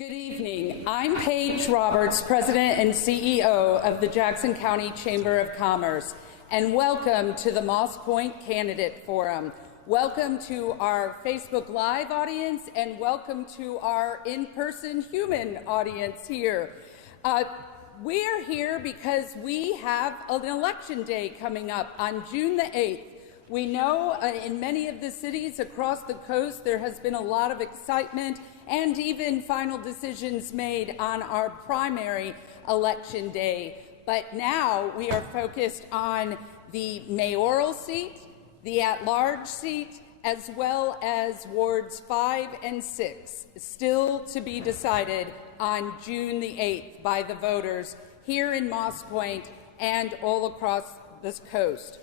Good evening. I'm Paige Roberts, President and CEO of the Jackson County Chamber of Commerce, and welcome to the Moss Point Candidate Forum. Welcome to our Facebook Live audience, and welcome to our in-person human audience here. We are here because we have an election day coming up on June the 8th. We know in many of the cities across the coast there has been a lot of excitement and even final decisions made on our primary election day. But now we are focused on the mayoral seat, the at-large seat, as well as wards 5 and 6, still to be decided on June the 8th by the voters here in Moss Point and all across this coast.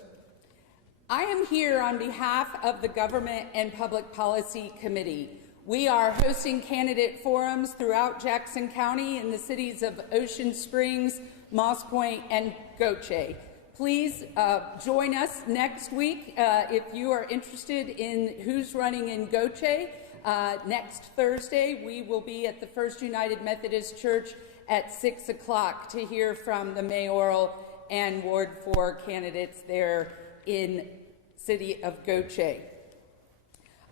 I am here on behalf of the Government and Public Policy Committee. We are hosting candidate forums throughout Jackson County in the cities of Ocean Springs, Moss Point, and Goche. Please join us next week if you are interested in who's running in Goche. Next Thursday, we will be at the First United Methodist Church at 6 o'clock to hear from the mayoral and Ward 4 candidates there in city of Goche.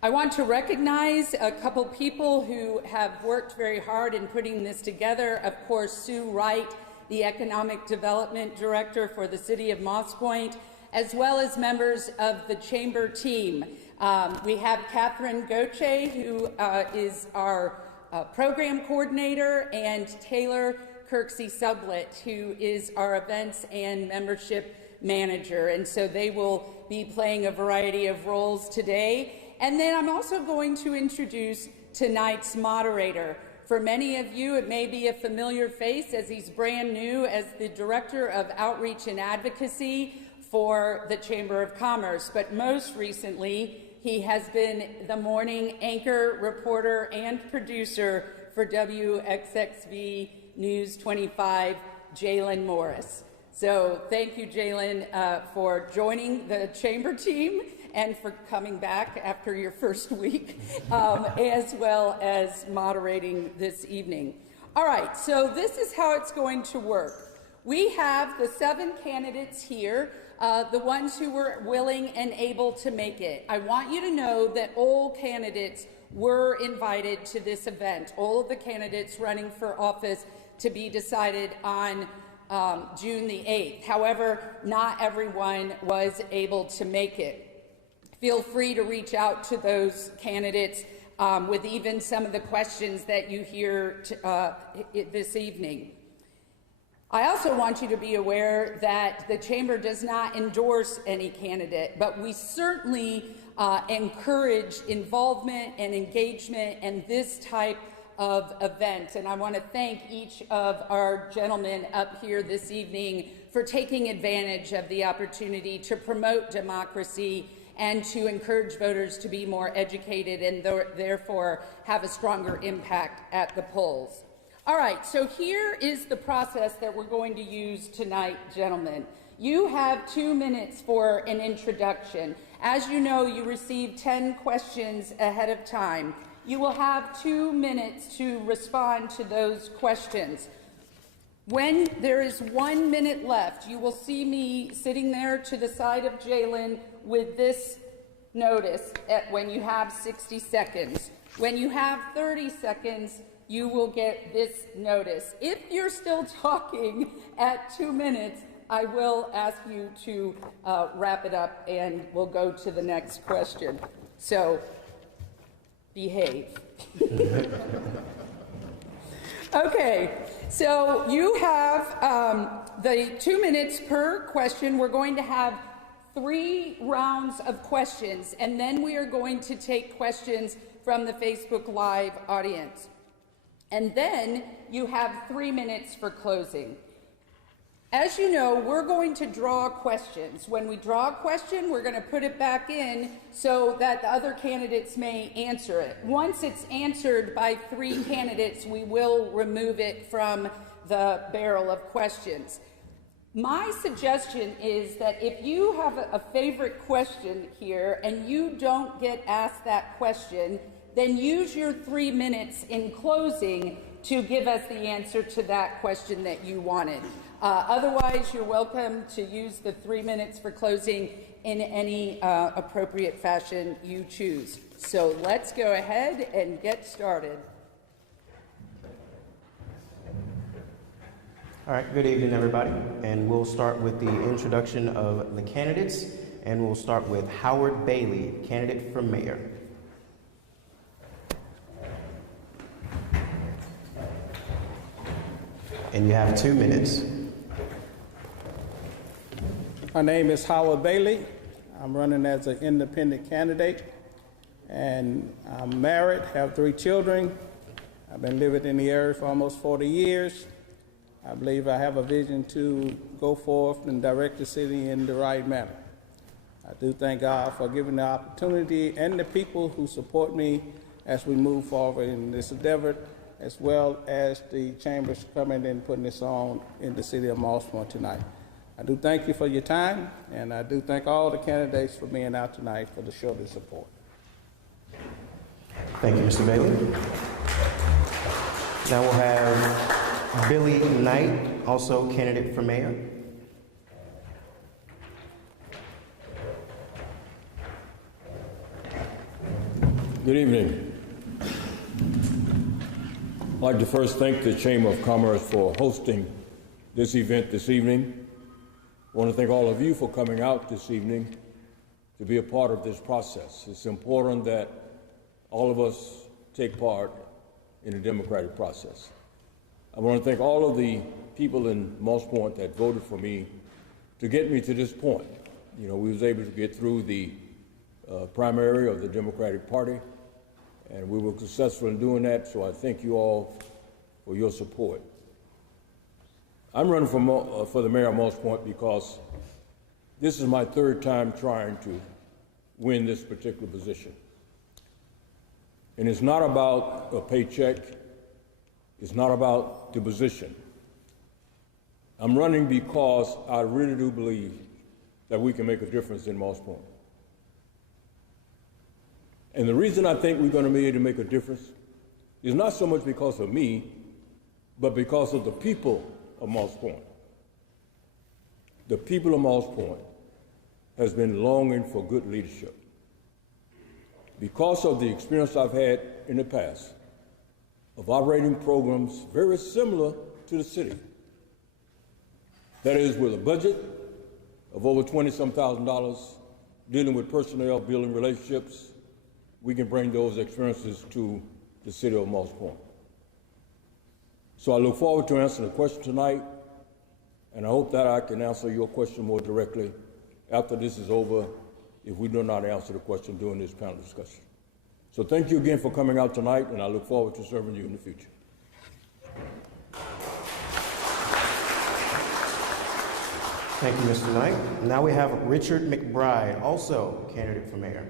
I want to recognize a couple people who have worked very hard in putting this together. Of course, Sue Wright, the Economic Development Director for the City of Moss Point, as well as members of the Chamber team. We have Catherine Goche, who is our Program Coordinator, and Taylor Kirksey-Sublet, who is our Events and Membership Manager. And so they will be playing a variety of roles today. And then I'm also going to introduce tonight's moderator. For many of you, it may be a familiar face as he's brand new as the Director of Outreach and Advocacy for the Chamber of Commerce. But most recently, he has been the morning anchor, reporter, and producer for WXXV News 25, Jalen Morris. So thank you, Jalen, for joining the Chamber team and for coming back after your first week, as well as moderating this evening. All right, so this is how it's going to work. We have the 7 candidates here, the ones who were willing and able to make it. I want you to know that all candidates were invited to this event, all of the candidates running for office to be decided on June the 8th. However, not everyone was able to make it. Feel free to reach out to those candidates with even some of the questions that you hear this evening. I also want you to be aware that the Chamber does not endorse any candidate, but we certainly encourage involvement and engagement in this type of event. And I want to thank each of our gentlemen up here this evening for taking advantage of the opportunity to promote democracy and to encourage voters to be more educated and therefore have a stronger impact at the polls. All right, so here is the process that we're going to use tonight, gentlemen. You have 2 minutes for an introduction. As you know, you received 10 questions ahead of time. You will have 2 minutes to respond to those questions. When there is 1 minute left, you will see me sitting there to the side of Jalen with this notice when you have 60 seconds. When you have 30 seconds, you will get this notice. If you're still talking at 2 minutes, I will ask you to wrap it up and we'll go to the next question. So, behave. Okay, so you have the 2 minutes per question. We're going to have 3 rounds of questions, and then we are going to take questions from the Facebook Live audience. And then you have 3 minutes for closing. As you know, we're going to draw questions. When we draw a question, we're going to put it back in so that the other candidates may answer it. Once it's answered by 3 candidates, we will remove it from the barrel of questions. My suggestion is that if you have a favorite question here and you don't get asked that question, then use your 3 minutes in closing to give us the answer to that question that you wanted. Otherwise, you're welcome to use the 3 minutes for closing in any appropriate fashion you choose. So let's go ahead and get started. All right, good evening, everybody. And we'll start with the introduction of the candidates, and we'll start with Howard Bailey, candidate for mayor. And you have 2 minutes. My name is Howard Bailey. I'm running as an independent candidate, and I'm married, have 3 children. I've been living in the area for almost 40 years. I believe I have a vision to go forth and direct the city in the right manner. I do thank God for giving the opportunity and the people who support me as we move forward in this endeavor, as well as the chambers coming and putting this on in the city of Moss Point tonight. I do thank you for your time, and I do thank all the candidates for being out tonight for the show of support. Thank you, Mr. Bailey. Now we'll have Billy Knight, also candidate for mayor. Good evening. I'd like to first thank the Chamber of Commerce for hosting this event this evening. I want to thank all of you for coming out this evening to be a part of this process. It's important that all of us take part in the democratic process. I want to thank all of the people in Moss Point that voted for me to get me to this point. You know, we was able to get through the primary of the Democratic Party, and we were successful in doing that, so I thank you all for your support. I'm running for the mayor of Moss Point because this is my 3rd time trying to win this particular position. And it's not about a paycheck. It's not about the position. I'm running because I really do believe that we can make a difference in Moss Point. And the reason I think we're going to be able to make a difference is not so much because of me, but because of the people of Moss Point. The people of Moss Point has been longing for good leadership. Because of the experience I've had in the past of operating programs very similar to the city. That is, with a budget of over $20-some thousand, dealing with personnel, building relationships, we can bring those experiences to the city of Moss Point. So I look forward to answering the question tonight, and I hope that I can answer your question more directly after this is over if we do not answer the question during this panel discussion. So thank you again for coming out tonight, and I look forward to serving you in the future. Thank you, Mr. Knight. Now we have Richard Mcbride, also candidate for mayor.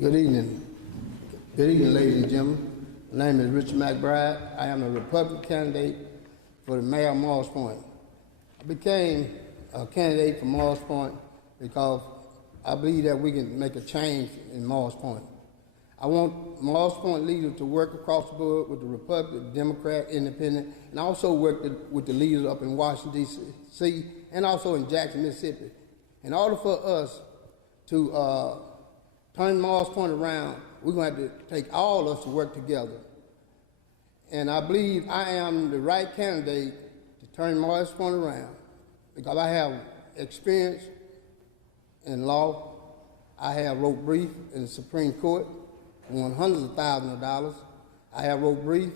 Good evening. Good evening, ladies and gentlemen. My name is Richard Mcbride. I am a Republican candidate for the mayor of Moss Point. I became a candidate for Moss Point because I believe that we can make a change in Moss Point. I want Moss Point leaders to work across the board with the Republican, Democrat, Independent, and also work with the leaders up in Washington, D.C., and also in Jackson, Mississippi. In order for us to turn Moss Point around, we're going to have to take all of us to work together. And I believe I am the right candidate to turn Moss Point around because I have experience in law. I have wrote brief in the Supreme Court, won hundreds of thousands of dollars. I have wrote brief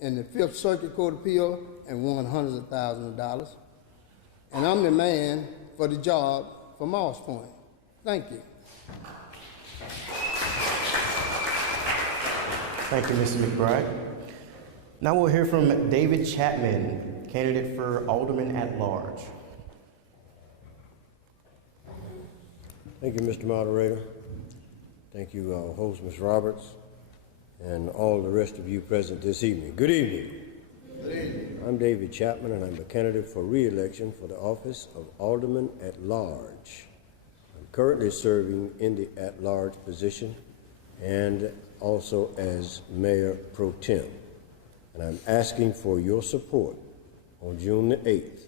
in the Fifth Circuit Court of Appeal and won hundreds of thousands of dollars. And I'm the man for the job for Moss Point. Thank you. Thank you, Mr. Mcbride. Now we'll hear from David Chapman, candidate for Alderman at Large. Thank you, Mr. Moderator. Thank you, host, Ms. Roberts, and all the rest of you present this evening. Good evening. I'm David Chapman, and I'm a candidate for re-election for the office of Alderman at Large. I'm currently serving in the at-large position and also as Mayor Pro Tem. And I'm asking for your support on June the 8th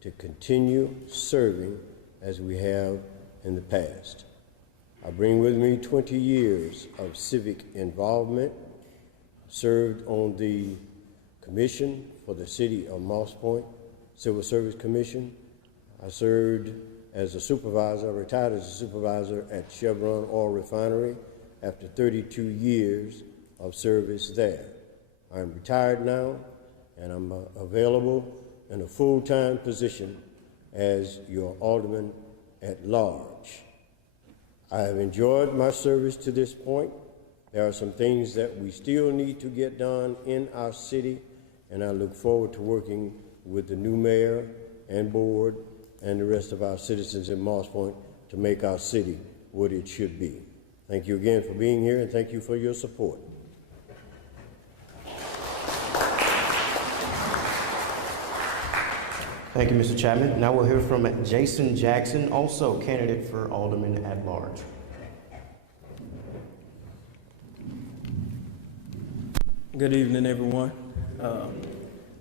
to continue serving as we have in the past. I bring with me 20 years of civic involvement, served on the Commission for the City of Moss Point, Civil Service Commission. I served as a supervisor, retired as a supervisor at Chevron Oil Refinery after 32 years of service there. I'm retired now, and I'm available in a full-time position as your Alderman at Large. I have enjoyed my service to this point. There are some things that we still need to get done in our city, and I look forward to working with the new mayor and board and the rest of our citizens in Moss Point to make our city what it should be. Thank you again for being here, and thank you for your support. Thank you, Mr. Chapman. Now we'll hear from Jason Jackson, also candidate for Alderman at Large. Good evening, everyone.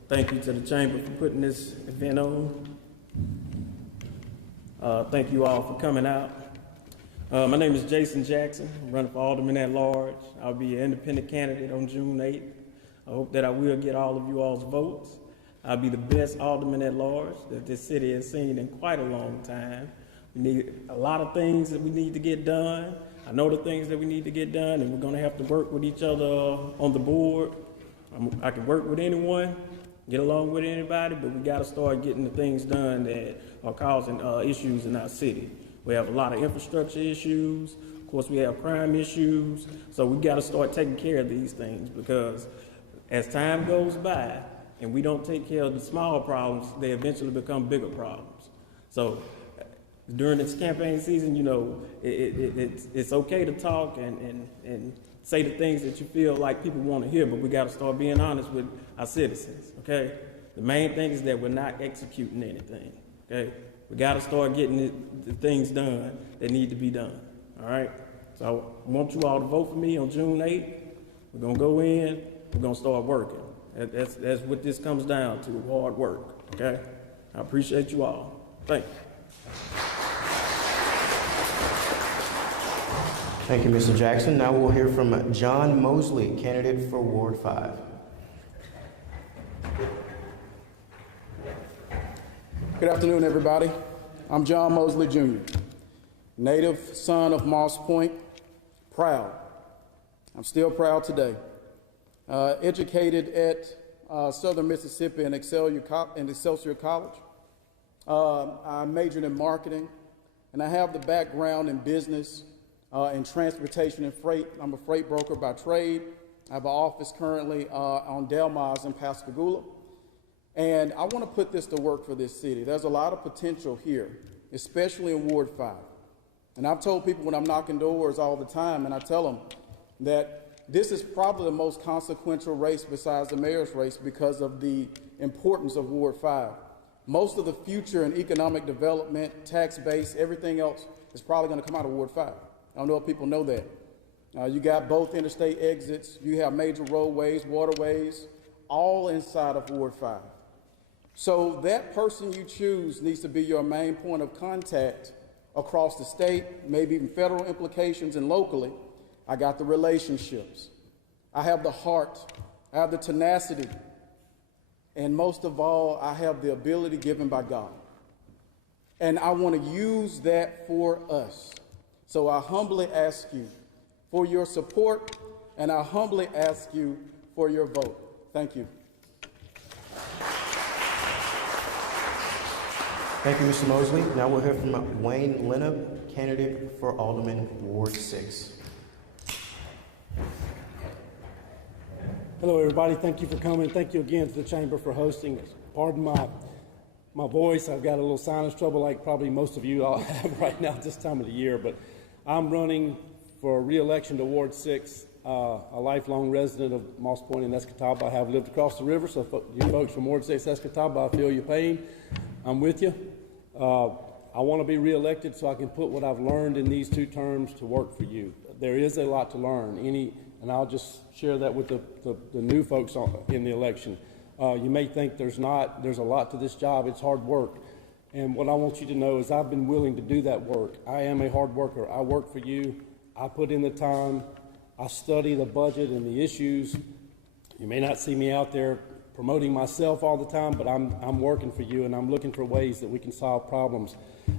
Thank you to the Chamber for putting this event on. Thank you all for coming out. My name is Jason Jackson. I'm running for Alderman at Large. I'll be an independent candidate on June 8th. I hope that I will get all of you all's votes. I'll be the best Alderman at Large that this city has seen in quite a long time. We need a lot of things that we need to get done. I know the things that we need to get done, and we're going to have to work with each other on the board. I can work with anyone, get along with anybody, but we got to start getting the things done that are causing issues in our city. We have a lot of infrastructure issues. Of course, we have crime issues. So we got to start taking care of these things, because as time goes by and we don't take care of the small problems, they eventually become bigger problems. So during this campaign season, you know, it's okay to talk and say the things that you feel like people want to hear, but we got to start being honest with our citizens, okay? The main thing is that we're not executing anything, okay? We got to start getting the things done that need to be done, all right? So I want you all to vote for me on June 8th. We're going to go in, we're going to start working. That's what this comes down to, hard work, okay? I appreciate you all. Thank you. Thank you, Mr. Jackson. Now we'll hear from John Mosley, candidate for Ward 5. Good afternoon, everybody. I'm John Mosley, Jr., native son of Moss Point, proud. I'm still proud today. Educated at Southern Mississippi in Excelsior College. I majored in marketing, and I have the background in business, in transportation and freight. I'm a freight broker by trade. I have an office currently on Delmars in Pascagoula. And I want to put this to work for this city. There's a lot of potential here, especially in Ward 5. And I've told people when I'm knocking doors all the time, and I tell them that this is probably the most consequential race besides the mayor's race because of the importance of Ward 5. Most of the future in economic development, tax base, everything else is probably going to come out of Ward 5. I don't know if people know that. You got both interstate exits, you have major roadways, waterways, all inside of Ward 5. So that person you choose needs to be your main point of contact across the state, maybe even federal implications and locally. I got the relationships. I have the heart. I have the tenacity. And most of all, I have the ability given by God. And I want to use that for us. So I humbly ask you for your support, and I humbly ask you for your vote. Thank you. Thank you, Mr. Mosley. Now we'll hear from Wayne Lennup, candidate for Alderman, Ward 6. Hello, everybody. Thank you for coming. Thank you again to the Chamber for hosting. Pardon my voice. I've got a little sinus trouble like probably most of you all have right now at this time of the year, but I'm running for re-election to Ward 6 a lifelong resident of Moss Point and Escatawba. I have lived across the river, so you folks from Ward 6 Escatawba, I feel your pain. I'm with you. I want to be reelected so I can put what I've learned in these 2 terms to work for you. There is a lot to learn, and I'll just share that with the new folks in the election. You may think there's a lot to this job. It's hard work. And what I want you to know is I've been willing to do that work. I am a hard worker. I work for you. I put in the time. I study the budget and the issues. You may not see me out there promoting myself all the time, but I'm working for you, and I'm looking for ways that we can solve problems.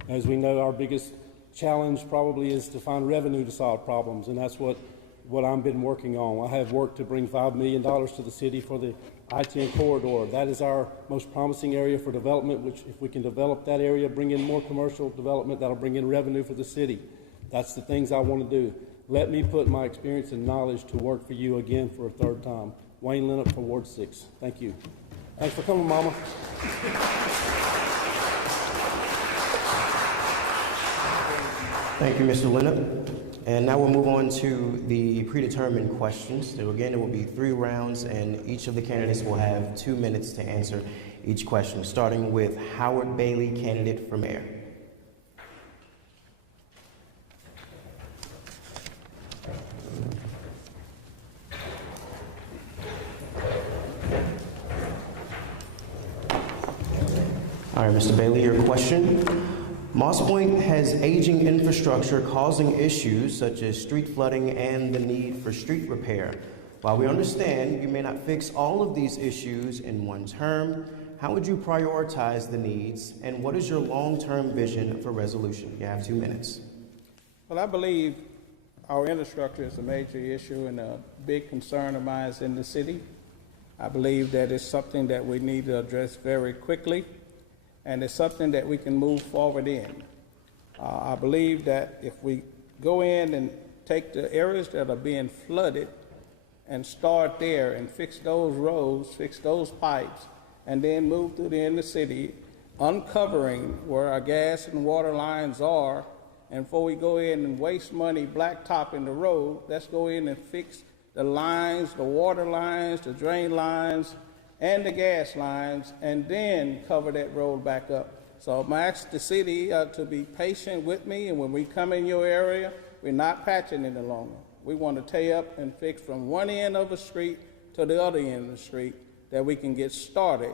As we know, our biggest challenge probably is to find revenue to solve problems, and that's what I've been working on. I have worked to bring $5 million to the city for the I-10 corridor. That is our most promising area for development, which if we can develop that area, bring in more commercial development, that'll bring in revenue for the city. That's the things I want to do. Let me put my experience and knowledge to work for you again for a 3rd time. Wayne Leonard for Ward 6. Thank you. Thanks for coming, Mama. Thank you, Mr. Leonard. And now we'll move on to the predetermined questions. So again, it will be 3 rounds, and each of the candidates will have 2 minutes to answer each question, starting with Howard Bailey, candidate for mayor. All right, Mr. Bailey, your question. Moss Point has aging infrastructure causing issues such as street flooding and the need for street repair. While we understand you may not fix all of these issues in one term, how would you prioritize the needs, and what is your long-term vision for resolution? You have 2 minutes. Well, I believe our infrastructure is a major issue and a big concern of mine in the city. I believe that it's something that we need to address very quickly, and it's something that we can move forward in. I believe that if we go in and take the areas that are being flooded and start there and fix those roads, fix those pipes, and then move through the inner city, uncovering where our gas and water lines are, and before we go in and waste money blacktopping the road, let's go in and fix the lines, the water lines, the drain lines, and the gas lines, and then cover that road back up. So I'm asking the city to be patient with me, and when we come in your area, we're not patching it longer. We want to tear up and fix from one end of the street to the other end of the street, that we can get started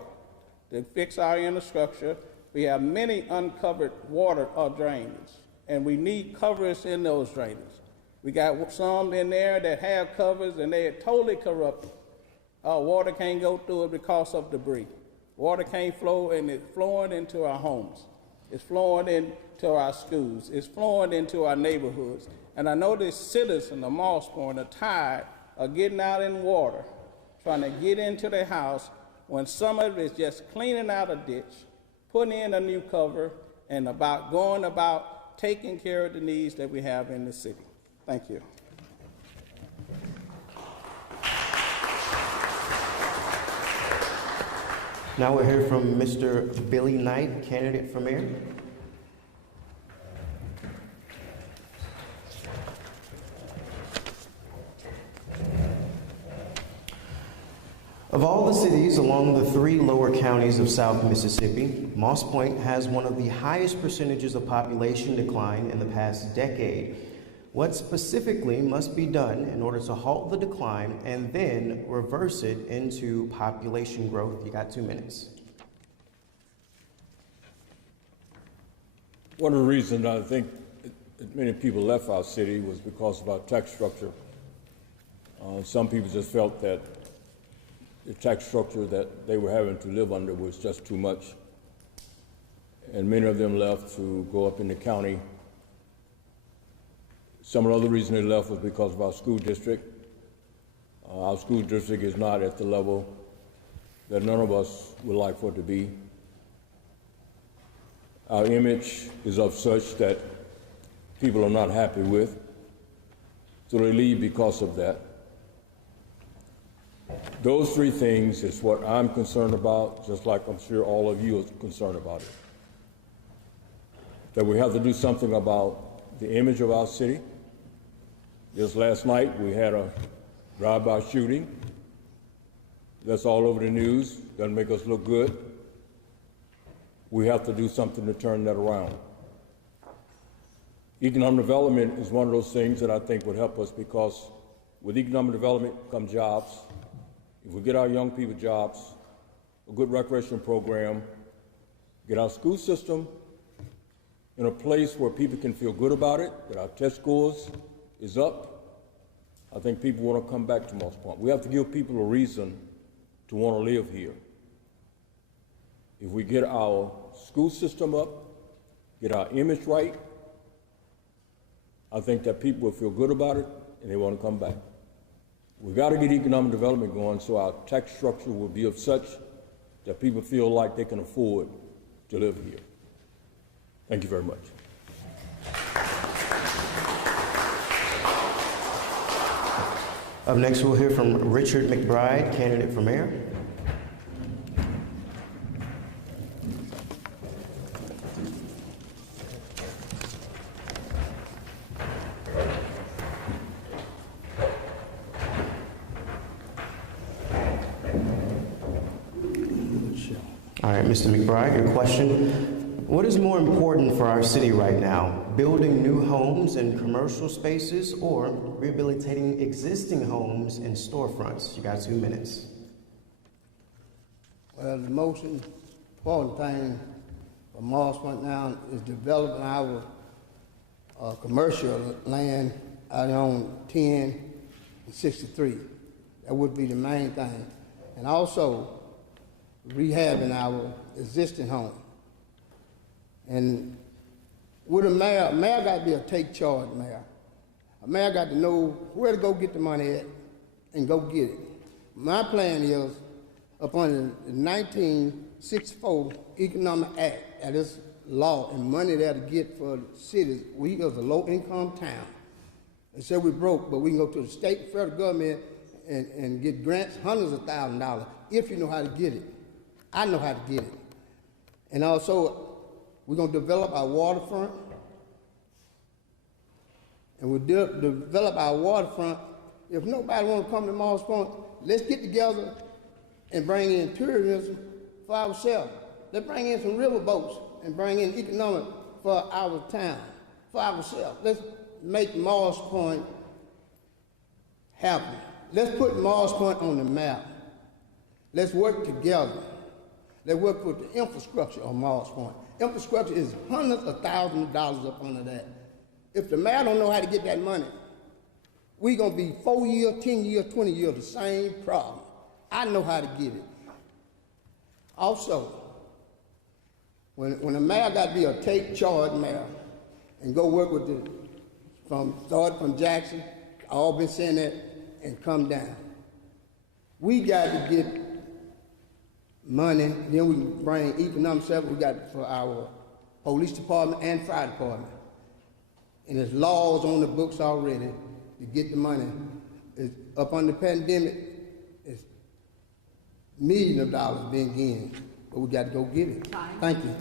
to fix our infrastructure. We have many uncovered water drains, and we need covers in those drains. We got some in there that have covers, and they are totally corrupted. Water can't go through it because of debris. Water can't flow, and it's flowing into our homes. It's flowing into our schools. It's flowing into our neighborhoods. And I know the citizens of Moss Point are tired of getting out in water, trying to get into their house, when some of it is just cleaning out a ditch, putting in a new cover, and going about taking care of the needs that we have in the city. Thank you. Now we'll hear from Mr. Billy Knight, candidate for mayor. Of all the cities along the 3 lower counties of South Mississippi, Moss Point has one of the highest percentages of population decline in the past decade. What specifically must be done in order to halt the decline and then reverse it into population growth? You got 2 minutes. One of the reasons I think that many people left our city was because of our tax structure. Some people just felt that the tax structure that they were having to live under was just too much. And many of them left to go up in the county. Some of the other reason they left was because of our school district. Our school district is not at the level that none of us would like for it to be. Our image is of such that people are not happy with, so they leave because of that. Those 3 things is what I'm concerned about, just like I'm sure all of you are concerned about it. That we have to do something about the image of our city. Just last night, we had a drive-by shooting. That's all over the news. Doesn't make us look good. We have to do something to turn that around. Economic development is one of those things that I think would help us, because with economic development come jobs. If we get our young people jobs, a good recreation program, get our school system in a place where people can feel good about it, that our test scores is up, I think people want to come back to Moss Point. We have to give people a reason to want to live here. If we get our school system up, get our image right, I think that people will feel good about it and they want to come back. We've got to get economic development going so our tax structure will be of such that people feel like they can afford to live here. Thank you very much. Up next, we'll hear from Richard Mcbride, candidate for mayor. All right, Mr. McBride, your question. What is more important for our city right now, building new homes and commercial spaces or rehabilitating existing homes and storefronts? You got 2 minutes. Well, the most important thing for Moss right now is developing our commercial land out on 10 and 63. That would be the main thing. And also rehabbing our existing home. And with a mayor got to be a take charge mayor. A mayor got to know where to go get the money at and go get it. My plan is, upon the 1964 Economic Act, that is law and money there to get for the cities, we is a low-income town. They said we broke, but we can go to the state and federal government and get grants, hundreds of thousands of dollars, if you know how to get it. I know how to get it. And also, we're going to develop our waterfront. And we'll develop our waterfront. If nobody wants to come to Moss Point, let's get together and bring in tourism for ourselves. Let's bring in some river boats and bring in economic for our town, for ourselves. Let's make Moss Point happen. Let's put Moss Point on the map. Let's work together. Let's work with the infrastructure of Moss Point. Infrastructure is hundreds of thousands of dollars up under that. If the mayor don't know how to get that money, we're going to be 4 years, 10 years, 20 years, the same problem. I know how to get it. Also, when a mayor got to be a take charge mayor and go work with start from Jackson, I all been saying that, and come down. We got to get money, then we can bring economic stuff we got for our police department and fire department. And there's laws on the books already to get the money. It's up on the pandemic, it's millions of dollars being gained, but we got to go get it. Thank you.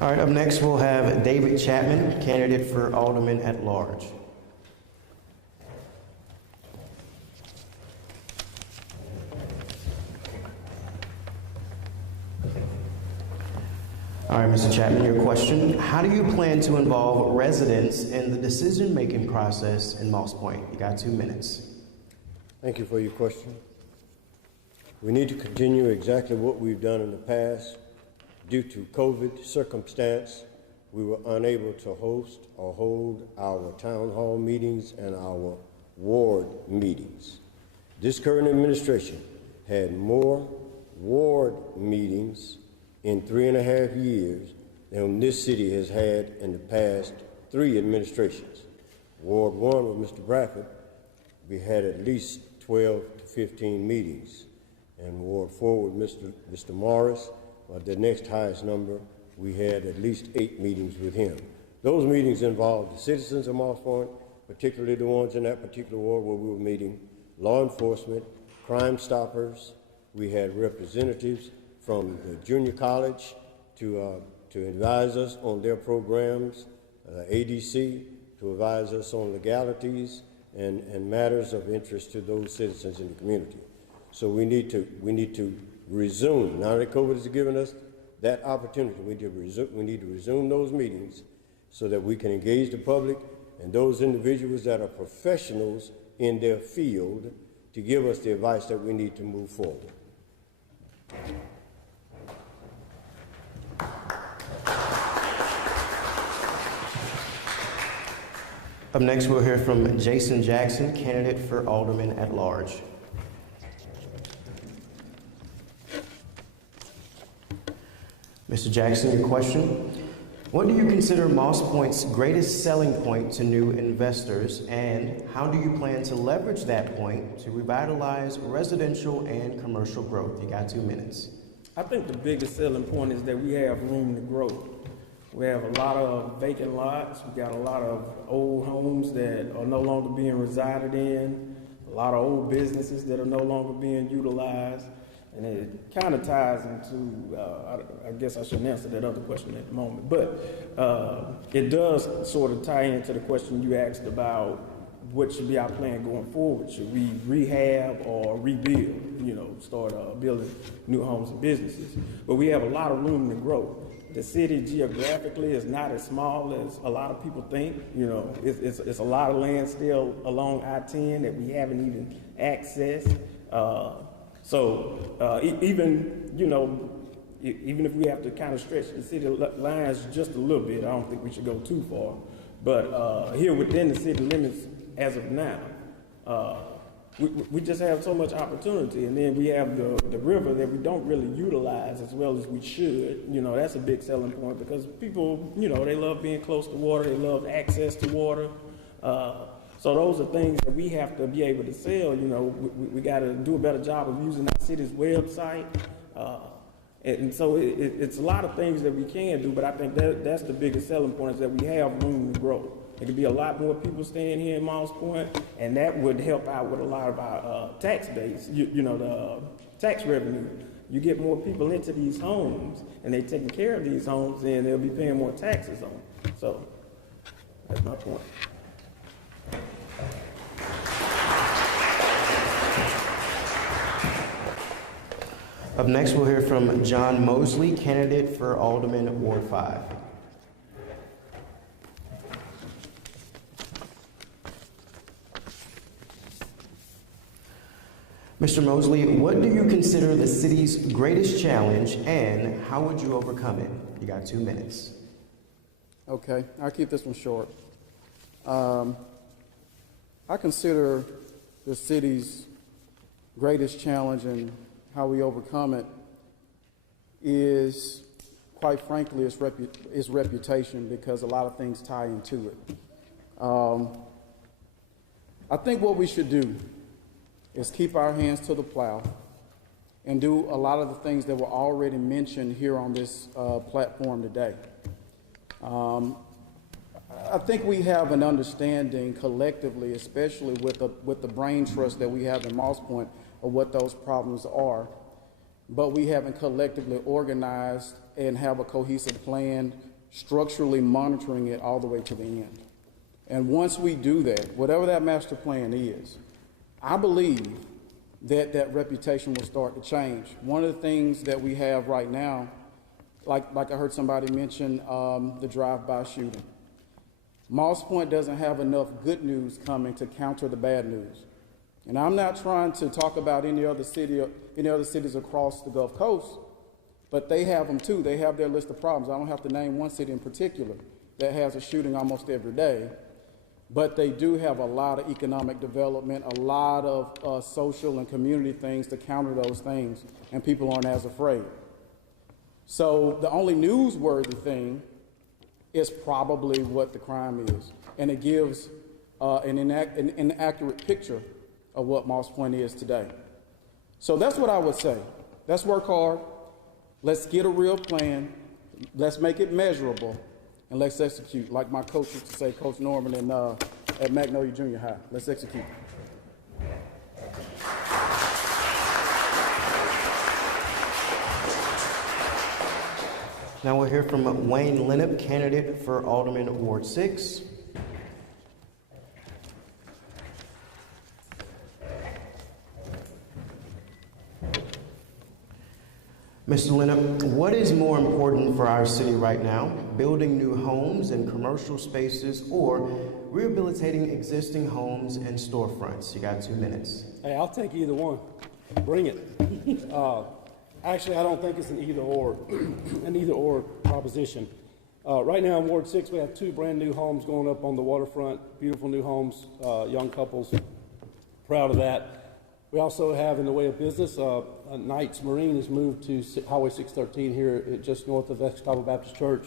All right, up next we'll have David Chapman, candidate for Alderman at Large. All right, Mr. Chapman, your question. How do you plan to involve residents in the decision-making process in Moss Point? You got 2 minutes. Thank you for your question. We need to continue exactly what we've done in the past. Due to COVID circumstance, we were unable to host or hold our town hall meetings and our ward meetings. This current administration had more ward meetings in 3.5 years than this city has had in the past 3 administrations. Ward 1 with Mr. Bradford, we had at least 12 to 15 meetings. And Ward 4 with Mr. Morris, the next highest number, we had at least 8 meetings with him. Those meetings involved the citizens of Moss Point, particularly the ones in that particular ward where we were meeting, law enforcement, crime stoppers. We had representatives from the junior college to to advise us on their programs, ADC, to advise us on legalities and matters of interest to those citizens in the community. So we need to resume, now that COVID has given us that opportunity, we need to resume those meetings so that we can engage the public and those individuals that are professionals in their field to give us the advice that we need to move forward. Up next, we'll hear from Jason Jackson, candidate for Alderman at Large. Mr. Jackson, your question. What do you consider Moss Point's greatest selling point to new investors, and how do you plan to leverage that point to revitalize residential and commercial growth? You got 2 minutes. I think the biggest selling point is that we have room to grow. We have a lot of vacant lots. We got a lot of old homes that are no longer being resided in, a lot of old businesses that are no longer being utilized. And it kind of ties into, I guess I shouldn't answer that other question at the moment, but it does sort of tie into the question you asked about what should be our plan going forward. Should we rehab or rebuild, start building new homes and businesses? But we have a lot of room to grow. The city geographically is not as small as a lot of people think. It's a lot of land still along I-10 that we haven't even accessed. So even if we have to kind of stretch the city lines just a little bit, I don't think we should go too far. But here within the city limits, as of now, we just have so much opportunity. And then we have the river that we don't really utilize as well as we should. That's a big selling point because people, they love being close to water. They love access to water. So those are things that we have to be able to sell. We got to do a better job of using our city's website. And so it's a lot of things that we can do, but I think that's the biggest selling point is that we have room to grow. There could be a lot more people staying here in Moss Point, and that would help out with a lot of our tax base, the tax revenue. You get more people into these homes, and they're taking care of these homes, and they'll be paying more taxes on them. So that's my point. Up next, we'll hear from John Mosley, candidate for Alderman, Ward 5. Mr. Mosley, what do you consider the city's greatest challenge, and how would you overcome it? You got 2 minutes. Okay, I'll keep this one short. I consider the city's greatest challenge and how we overcome it is, quite frankly, its reputation, because a lot of things tie into it. I think what we should do is keep our hands to the plow and do a lot of the things that were already mentioned here on this platform today. I think we have an understanding collectively, especially with the brain trust that we have in Moss Point, of what those problems are, but we haven't collectively organized and have a cohesive plan, structurally monitoring it all the way to the end. And once we do that, whatever that master plan is, I believe that that reputation will start to change. One of the things that we have right now, like I heard somebody mention the drive-by shooting. Moss Point doesn't have enough good news coming to counter the bad news. And I'm not trying to talk about any other cities across the Gulf Coast, but they have them too. They have their list of problems. I don't have to name one city in particular that has a shooting almost every day, but they do have a lot of economic development, a lot of social and community things to counter those things, and people aren't as afraid. So the only newsworthy thing is probably what the crime is, and it gives an inaccurate picture of what Moss Point is today. So that's what I would say. Let's work hard. Let's get a real plan. Let's make it measurable, and let's execute. Like my coach used to say, Coach Norman at Magnolia Junior High. Let's execute. Now we'll hear from Wayne Lenop, candidate for Alderman Ward 6. Mr. Lenop, what is more important for our city right now, building new homes and commercial spaces or rehabilitating existing homes and storefronts? You got 2 minutes. Hey, I'll take either one. Bring it. Actually, I don't think it's an either-or proposition. Right now in Ward 6, we have 2 brand new homes going up on the waterfront, beautiful new homes, young couples, proud of that. We also have, in the way of business, Knights Marine has moved to Highway 613 here just north of Catawba Baptist Church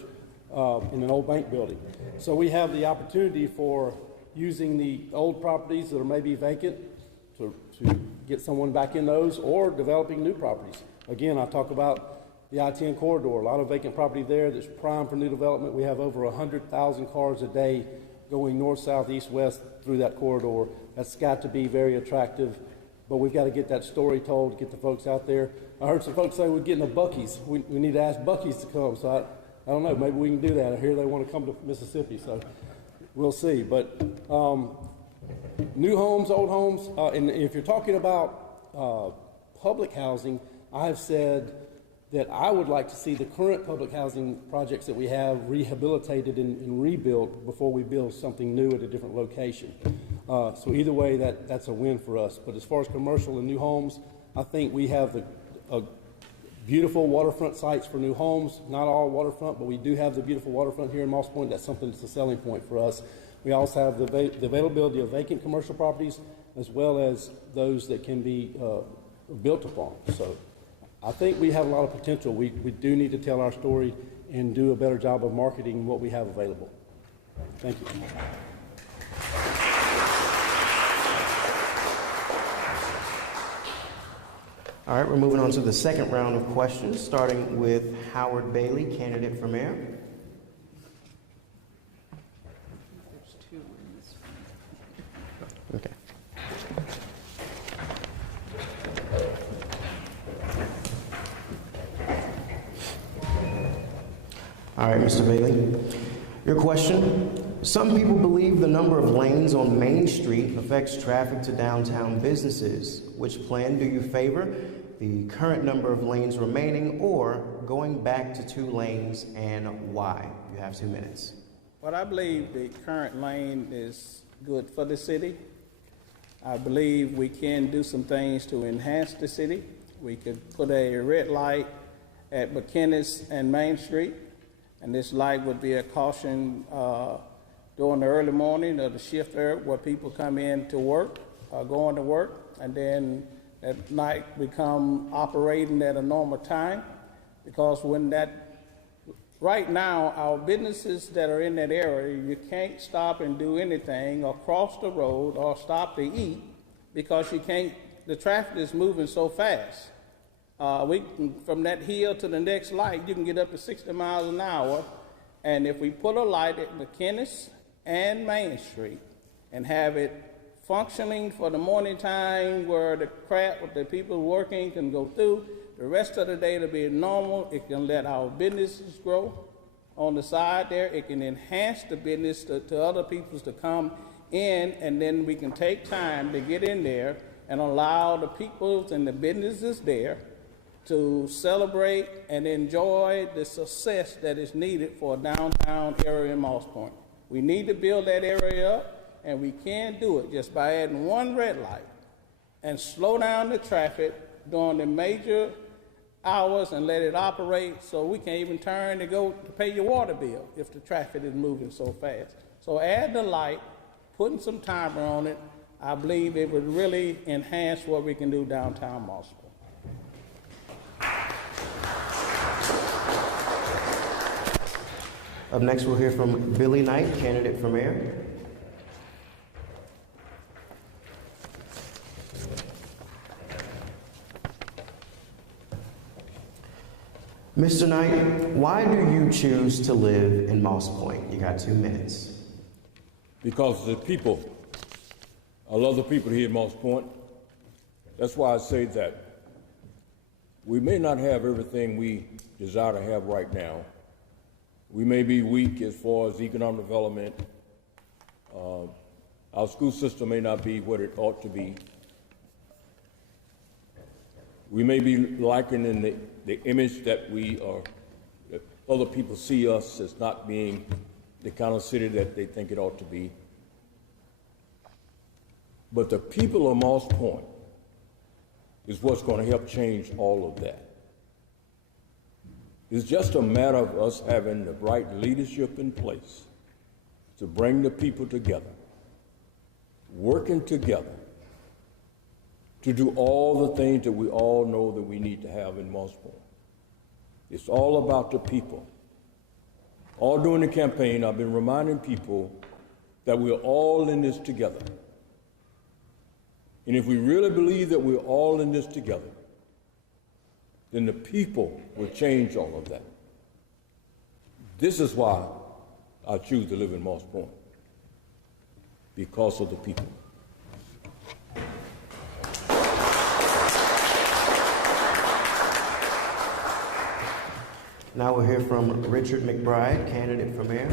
in an old bank building. So we have the opportunity for using the old properties that are maybe vacant to get someone back in those, or developing new properties. Again, I talk about the I-10 corridor, a lot of vacant property there that's prime for new development. We have over 100,000 cars a day going north, south, east, west through that corridor. That's got to be very attractive. But we've got to get that story told, get the folks out there. I heard some folks say we're getting a Buc-ee's. We need to ask Buc-ee's to come. So I don't know, maybe we can do that. I hear they want to come to Mississippi, so we'll see. But new homes, old homes, and if you're talking about public housing, I have said that I would like to see the current public housing projects that we have rehabilitated and rebuilt before we build something new at a different location. So either way, that's a win for us. But as far as commercial and new homes, I think we have beautiful waterfront sites for new homes. Not all waterfront, but we do have the beautiful waterfront here in Moss Point. That's something that's a selling point for us. We also have the availability of vacant commercial properties, as well as those that can be built upon. So I think we have a lot of potential. We do need to tell our story and do a better job of marketing what we have available. Thank you. All right, we're moving on to the second round of questions, starting with Howard Bailey, candidate for mayor. There's 2 in this one. Okay. All right, Mr. Bailey. Your question. Some people believe the number of lanes on Main Street affects traffic to downtown businesses. Which plan do you favor? The current number of lanes remaining or going back to 2 lanes, and why? You have 2 minutes. Well, I believe the current lane is good for the city. I believe we can do some things to enhance the city. We could put a red light at McKinnis and Main Street, and this light would be a caution during the early morning or the shift there where people come in to work, going to work, and then at night become operating at a normal time. Because when that, right now, our businesses that are in that area, you can't stop and do anything or cross the road or stop to eat because you can't, the traffic is moving so fast. From that hill to the next light, you can get up to 60 miles an hour. And if we put a light at McKinnis and Main Street and have it functioning for the morning time where the people working can go through, the rest of the day to be normal, it can let our businesses grow on the side there. It can enhance the business to other people to come in, and then we can take time to get in there and allow the people and the businesses there to celebrate and enjoy the success that is needed for a downtown area in Moss Point. We need to build that area up, and we can do it just by adding 1 red light and slow down the traffic during the major hours and let it operate so we can even turn to go to pay your water bill if the traffic is moving so fast. So add the light, putting some timer on it, I believe it would really enhance what we can do downtown Moss Point. Up next, we'll hear from Billy Knight, candidate for mayor. Mr. Knight, why do you choose to live in Moss Point? You got 2 minutes. Because the people. I love the people here in Moss Point. That's why I say that we may not have everything we desire to have right now, We may be weak as far as economic development. Our school system may not be what it ought to be. We may be lacking in the image that that other people see us as not being the kind of city that they think it ought to be. But the people of Moss Point is what's going to help change all of that. It's just a matter of us having the right leadership in place to bring the people together, working together to do all the things that we all know that we need to have in Moss Point. It's all about the people. All during the campaign, I've been reminding people that we're all in this together. And if we really believe that we're all in this together, then the people will change all of that. This is why I choose to live in Moss Point, because of the people. Now we'll hear from Richard Mcbride, candidate for mayor.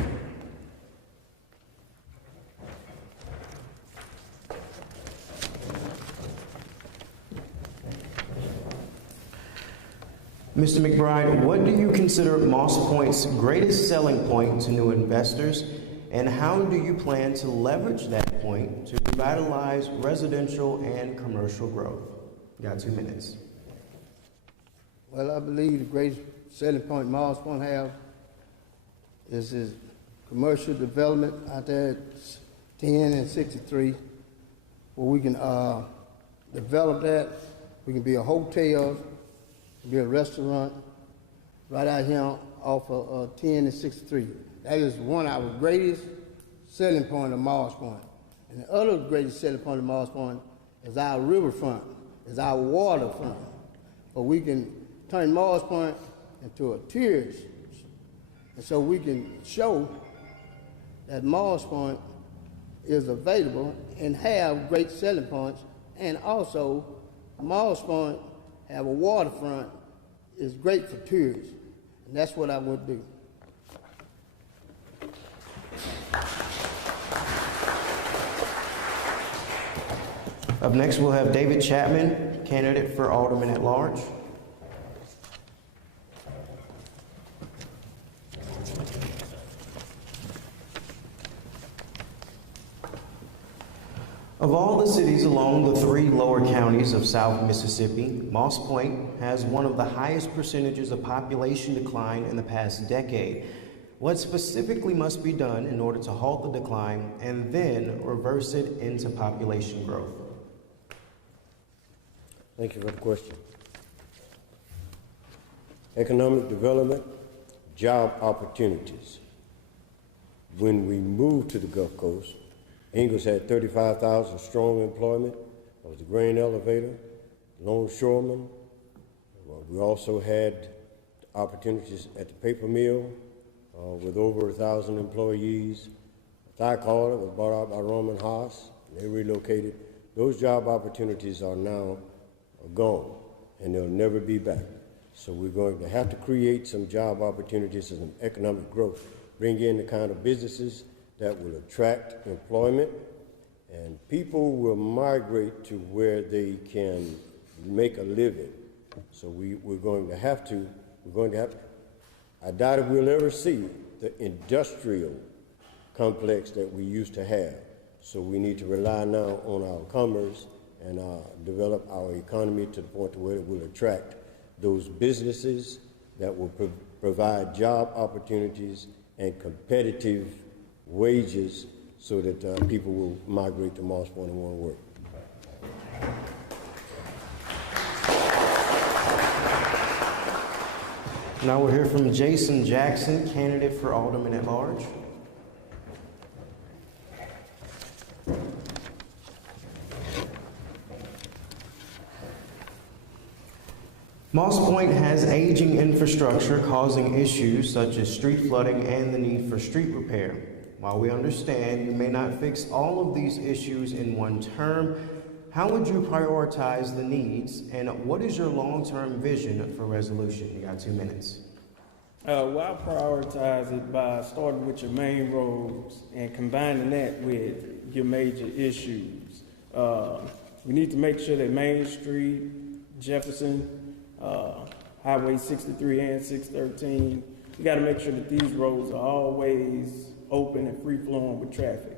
Mr. Mcbride, what do you consider Moss Point's greatest selling point to new investors, and how do you plan to leverage that point to revitalize residential and commercial growth? You got 2 minutes. Well, I believe the greatest selling point Moss Point have is his commercial development out there at 10 and 63, where we can develop that. We can be a hotel, be a restaurant right out here off of 10 and 63. That is one of our greatest selling point of Moss Point. And the other greatest selling point of Moss Point is our riverfront, is our waterfront. But we can turn Moss Point into a tourist. And so we can show that Moss Point is available and have great selling points, and also Moss Point have a waterfront is great for tourists, and that's what I would do. Up next, we'll have David Chapman, candidate for Alderman at Large. Of all the cities along the 3 lower counties of South Mississippi, Moss Point has one of the highest percentages of population decline in the past decade. What specifically must be done in order to halt the decline and then reverse it into population growth? Thank you for the question. Economic development, job opportunities. When we moved to the Gulf Coast, Ingalls had 35,000 strong employment. I was the grain elevator, longshoreman. We also had opportunities at the paper mill with over 1,000 employees. Thycola was bought out by Roman Haas. They relocated. Those job opportunities are now gone, and they'll never be back. So we're going to have to create some job opportunities and some economic growth, bring in the kind of businesses that will attract employment, and people will migrate to where they can make a living. So we're going to have, I doubt if we'll ever see the industrial complex that we used to have. So we need to rely now on our commerce and develop our economy to the point where it will attract those businesses that will provide job opportunities and competitive wages so that people will migrate to Moss Point and want to work. Now we'll hear from Jason Jackson, candidate for Alderman at Large. Moss Point has aging infrastructure causing issues such as street flooding and the need for street repair. While we understand you may not fix all of these issues in one term, how would you prioritize the needs, and what is your long-term vision for resolution? You got 2 minutes. Well, I prioritize it by starting with your main roads and combining that with your major issues. We need to make sure that Main Street, Jefferson, Highway 63 and 613, we got to make sure that these roads are always open and free-flowing with traffic.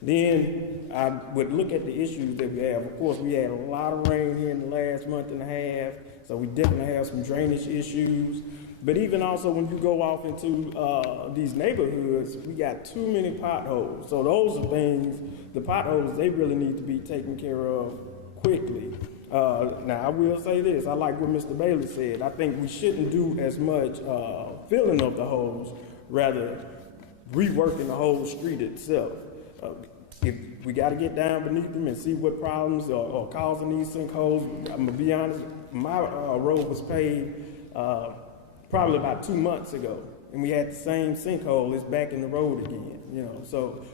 Then I would look at the issues that we have. Of course, we had a lot of rain here in the last month and a half, so we definitely have some drainage issues. But even also when you go off into these neighborhoods, we got too many potholes. So those are things, the potholes, they really need to be taken care of quickly. Now, I will say this. I like what Mr. Bailey said. I think we shouldn't do as much filling of the holes, rather reworking the whole street itself. If we got to get down beneath them and see what problems are causing these sinkholes. I'm going to be honest, my road was paved probably about 2 months ago, and we had the same sinkhole. It's back in the road again, you know. So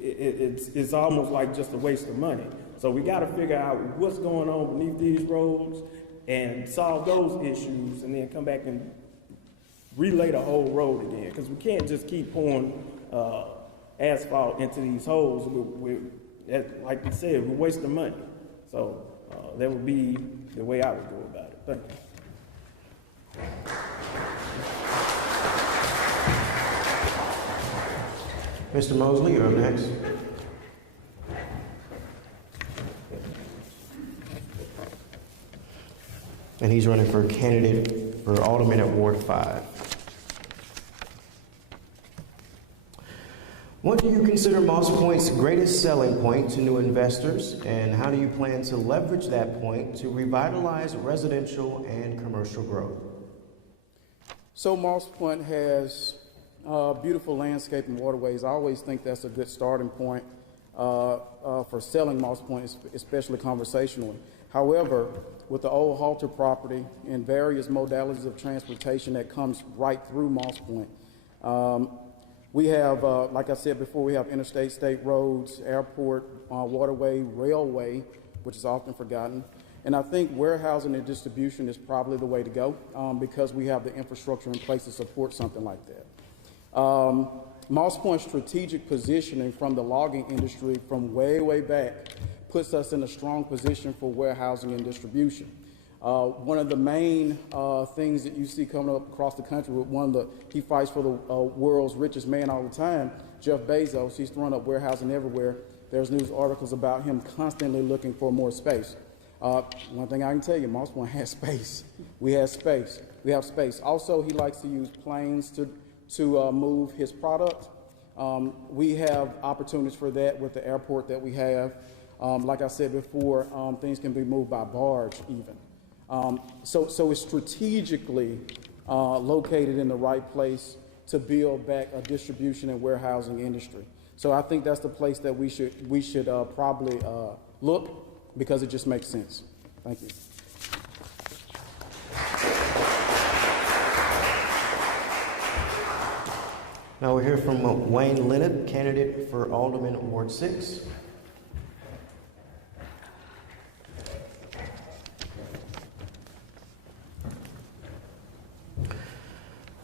it's almost like just a waste of money. So we got to figure out what's going on beneath these roads and solve those issues, and then come back and relay the whole road again. Because we can't just keep pouring asphalt into these holes. Like you said, we're wasting money. So that would be the way I would go about it. Thank you. Mr. Mosley, you're up next. And he's running for candidate for Alderman at Ward 5. What do you consider Moss Point's greatest selling point to new investors, and how do you plan to leverage that point to revitalize residential and commercial growth? So Moss Point has beautiful landscape and waterways. I always think that's a good starting point for selling Moss Point, especially conversationally. However, with the old Halter property and various modalities of transportation that comes right through Moss Point, we have, like I said before, we have interstate, state roads, airport, waterway, railway, which is often forgotten. And I think warehousing and distribution is probably the way to go because we have the infrastructure in place to support something like that. Moss Point's strategic positioning from the logging industry from way, way back puts us in a strong position for warehousing and distribution. One of the main things that you see coming up across the country with he fights for the world's richest man all the time, Jeff Bezos. He's throwing up warehousing everywhere. There's news articles about him constantly looking for more space. One thing I can tell you, Moss Point has space. We have space. We have space. Also, he likes to use planes to move his product. We have opportunities for that with the airport that we have. Like I said before, things can be moved by barge even. So it's strategically located in the right place to build back a distribution and warehousing industry. So I think that's the place that we should probably look, because it just makes sense. Thank you. Now we'll hear from Wayne Leonard, candidate for Alderman Ward 6.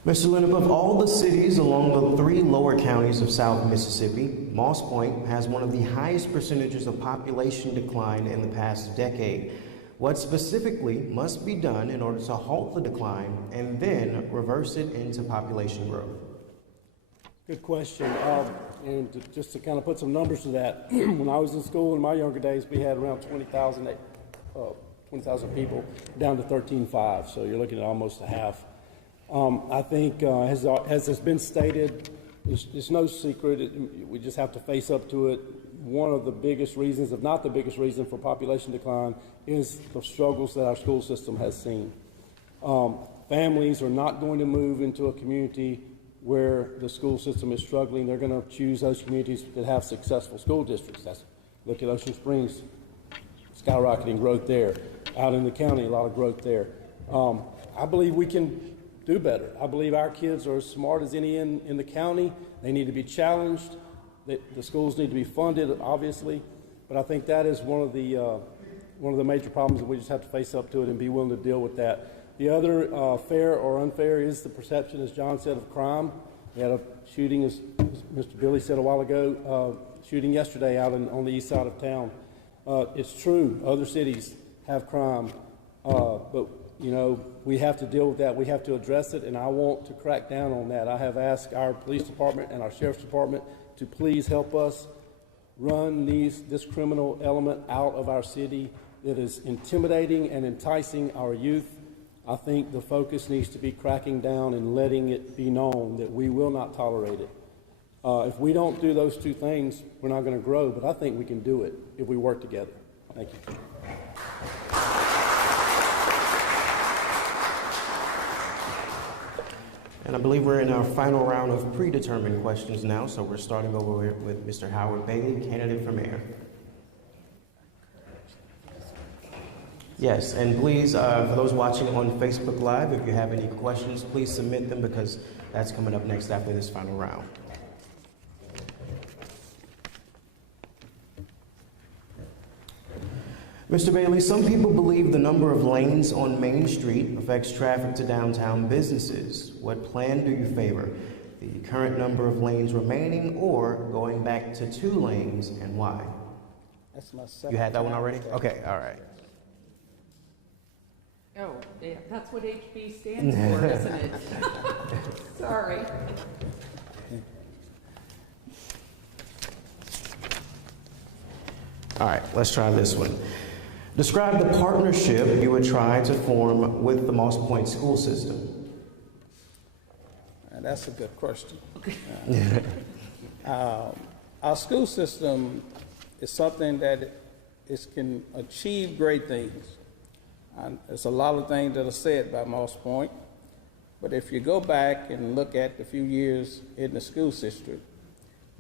Mr. Leonard, of all the cities along the 3 lower counties of South Mississippi, Moss Point has one of the highest percentages of population decline in the past decade. What specifically must be done in order to halt the decline and then reverse it into population growth? Good question. Just to kind of put some numbers to that, when I was in school in my younger days, we had around 20,000 people, down to 13,500. So you're looking at almost a half. I think, as has been stated, it's no secret. We just have to face up to it. One of the biggest reasons, if not the biggest reason for population decline, is the struggles that our school system has seen. Families are not going to move into a community where the school system is struggling. They're going to choose those communities that have successful school districts. Look at Ocean Springs, skyrocketing growth there. Out in the county, a lot of growth there. I believe we can do better. I believe our kids are as smart as any in the county. They need to be challenged. The schools need to be funded, obviously, but I think that is one of the major problems that we just have to face up to it and be willing to deal with that. The other fair or unfair is the perception, as John said, of crime. We had a shooting, as Mr. Billy said a while ago, shooting yesterday out on the east side of town. It's true, other cities have crime, but you know, we have to deal with that. We have to address it, and I want to crack down on that. I have asked our police department and our sheriff's department to please help us run this criminal element out of our city that is intimidating and enticing our youth. I think the focus needs to be cracking down and letting it be known that we will not tolerate it. If we don't do those two things, we're not going to grow, but I think we can do it if we work together. Thank you. And I believe we're in our final round of predetermined questions now, so we're starting over with Mr. Howard Bailey, candidate for mayor. Yes, and please, for those watching on Facebook Live, if you have any questions, please submit them because that's coming up next after this final round. Mr. Bailey, some people believe the number of lanes on Main Street affects traffic to downtown businesses. What plan do you favor? The current number of lanes remaining or going back to 2 lanes, and why? That's my second. You had that one already? Okay, all right. Oh, yeah, that's what HB stands for, isn't it? Sorry. All right, let's try this one. Describe the partnership you would try to form with the Moss Point school system. That's a good question. Our school system is something that can achieve great things. And there's a lot of things that are said by Moss Point, but if you go back and look at the few years in the school district,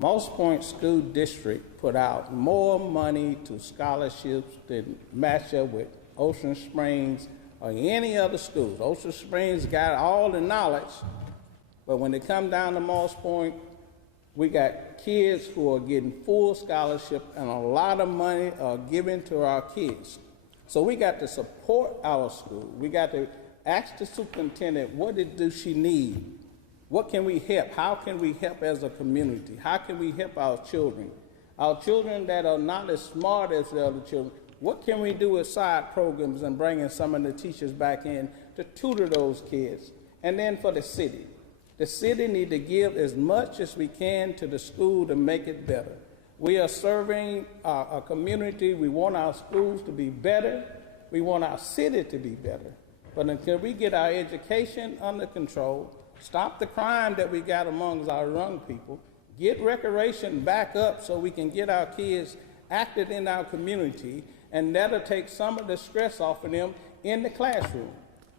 Moss Point School District put out more money to scholarships than match up with Ocean Springs or any other schools. Ocean Springs got all the knowledge, but when they come down to Moss Point, we got kids who are getting full scholarship and a lot of money are given to our kids. So we got to support our school. We got to ask the superintendent, what does she need? What can we help? How can we help as a community? How can we help our children? Our children that are not as smart as the other children, what can we do with side programs and bringing some of the teachers back in to tutor those kids? And then for the city need to give as much as we can to the school to make it better. We are serving our community. We want our schools to be better. We want our city to be better. But until we get our education under control, stop the crime that we got amongst our young people, get recreation back up so we can get our kids active in our community, and that'll take some of the stress off of them in the classroom.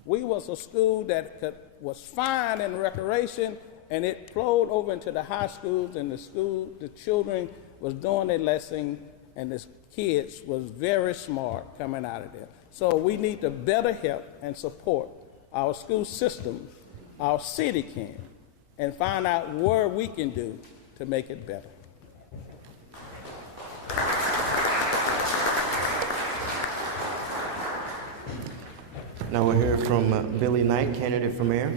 We was a school that was fine in recreation, and it flowed over into the high schools, and the children was doing their lesson, and the kids was very smart coming out of there. So we need to better help and support our school system, our city can, and find out where we can do to make it better. Now we'll hear from Billy Knight, candidate for mayor.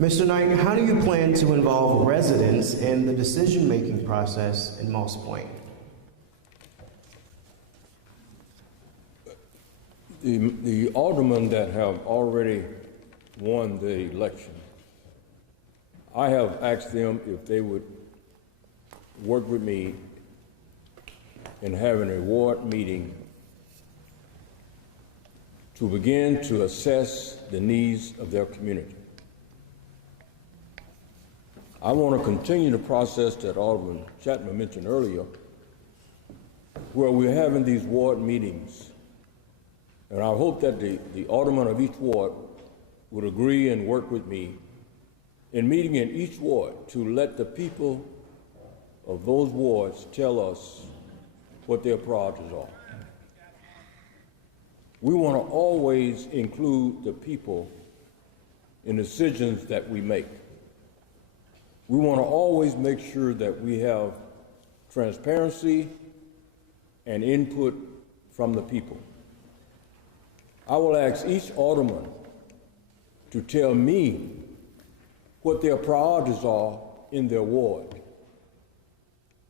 Mr. Knight, how do you plan to involve residents in the decision-making process in Moss Point? The aldermen that have already won the election, I have asked them if they would work with me in having a ward meeting to begin to assess the needs of their community. I want to continue the process that Alderman Chapman mentioned earlier, where we're having these ward meetings. And I hope that the alderman of each ward would agree and work with me in meeting in each ward to let the people of those wards tell us what their priorities are. We want to always include the people in decisions that we make. We want to always make sure that we have transparency, and input from the people. I will ask each alderman to tell me what their priorities are in their ward.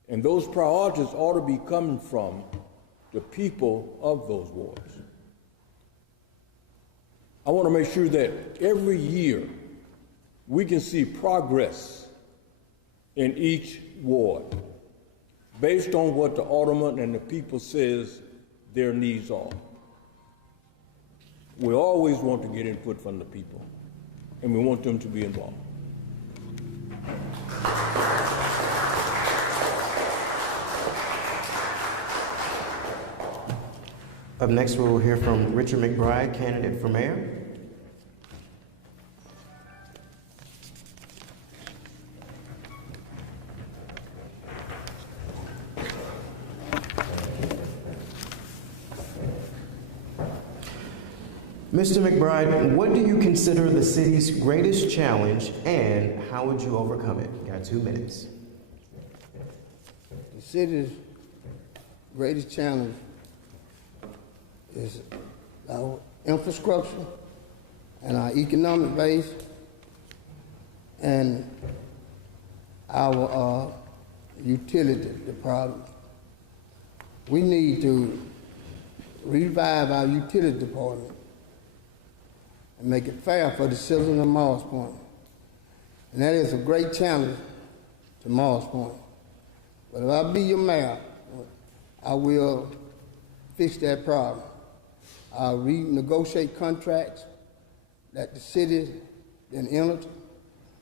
And those priorities ought to be coming from the people of those wards. I want to make sure that every year we can see progress in each ward based on what the alderman and the people says their needs are. We always want to get input from the people, and we want them to be involved. Up next, we will hear from Richard Mcbride, candidate for mayor. Mr. Mcbride, what do you consider the city's greatest challenge, and how would you overcome it? You got 2 minutes. The city's greatest challenge is our infrastructure and our economic base and our utility department. We need to revive our utility department and make it fair for the citizens of Morris Point. And that is a great challenge to Morris Point. But if I be your mayor, I will fix that problem. I'll renegotiate contracts that the city then entered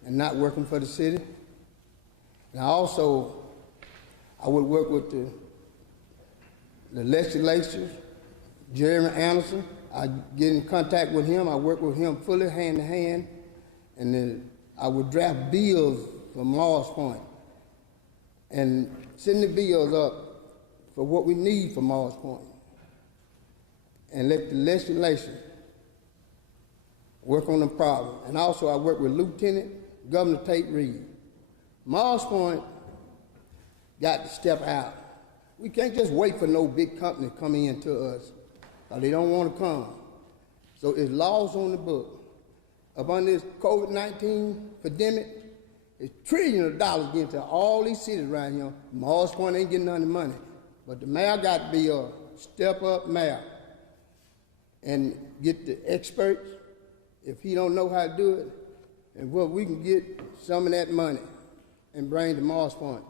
and not working for the city. And I would work with the legislatures, Jeremy Anderson. I get in contact with him. I work with him fully hand to hand. And then I would draft bills for Morris Point and send the bills up for what we need for Morris Point. And let the legislation work on the problem. And also I work with Lieutenant Governor Tate Reed. Morris Point got to step out. We can't just wait for no big company to come in to us, because they don't want to come. So it's laws on the book. Upon this COVID-19 pandemic, it's trillions of dollars getting to all these cities around here. Morris Point ain't getting none of the money. But the mayor got to be a step-up mayor and get the experts, if he don't know how to do it, and well, we can get some of that money and bring to Morris Point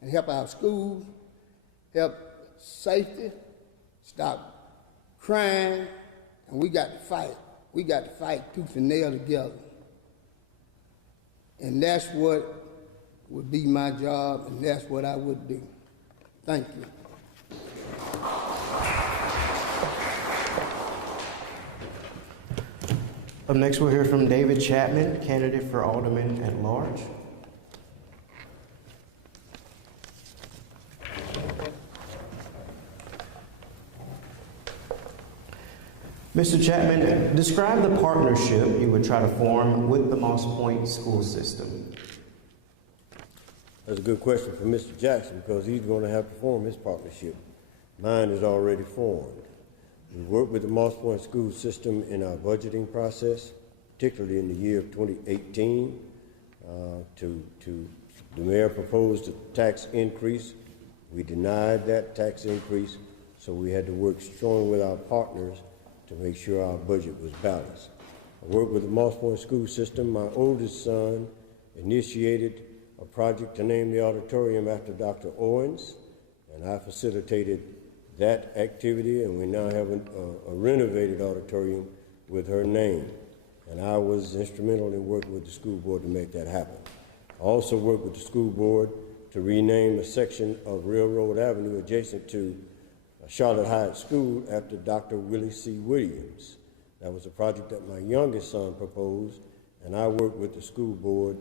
and help our schools, help safety, stop crime, and we got to fight. We got to fight tooth and nail together. And that's what would be my job, and that's what I would do. Thank you. Up next, we'll hear from David Chapman, candidate for Alderman at large. Mr. Chapman, describe the partnership you would try to form with the Moss Point school system. That's a good question for Mr. Jackson, because he's going to have to form his partnership. Mine is already formed. We worked with the Moss Point school system in our budgeting process, particularly in the year of 2018. The mayor proposed a tax increase. We denied that tax increase, so we had to work strong with our partners to make sure our budget was balanced. I worked with the Moss Point school system. My oldest son initiated a project to name the auditorium after Dr. Owens, and I facilitated that activity, and we now have a renovated auditorium with her name. And I was instrumental in working with the school board to make that happen. I also worked with the school board to rename a section of Railroad Avenue adjacent to Charlotte Hyatt School after Dr. Willie C. Williams. That was a project that my youngest son proposed, and I worked with the school board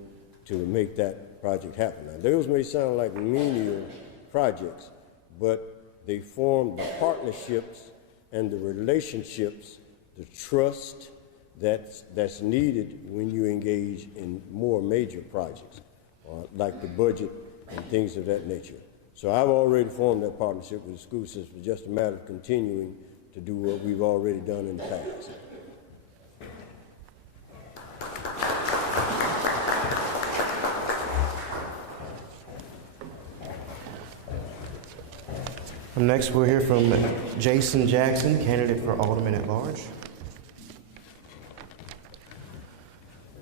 to make that project happen. Now, those may sound like menial projects, but they form the partnerships and the relationships, the trust that's needed when you engage in more major projects, like the budget and things of that nature. So I've already formed that partnership with the school system. It's just a matter of continuing to do what we've already done in the past. Next, we'll hear from Jason Jackson, candidate for Alderman at Large.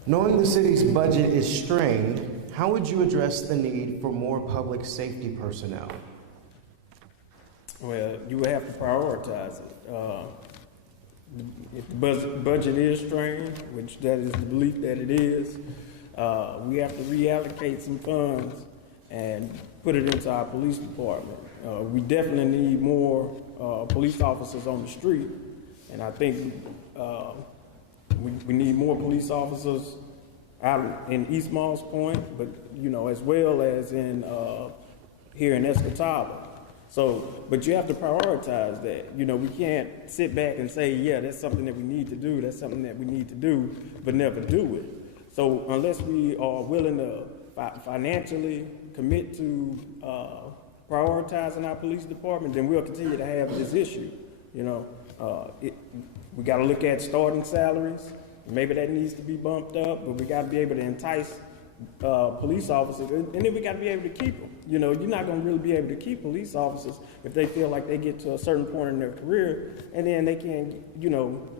Knowing the city's budget is strained, how would you address the need for more public safety personnel? Well, you would have to prioritize it. If the budget is strained, which that is the belief that it is, we have to reallocate some funds and put it into our police department. We definitely need more police officers on the street, and I think we need more police officers out in East Moss Point, but as well as in here in Escataba. So, but you have to prioritize that. We can't sit back and say, yeah, that's something that we need to do, that's something that we need to do, but never do it. So unless we are willing to financially commit to prioritizing our police department, then we'll continue to have this issue. We got to look at starting salaries. Maybe that needs to be bumped up, but we got to be able to entice police officers, and then we got to be able to keep them. You're not going to really be able to keep police officers if they feel like they get to a certain point in their career, and then they can't.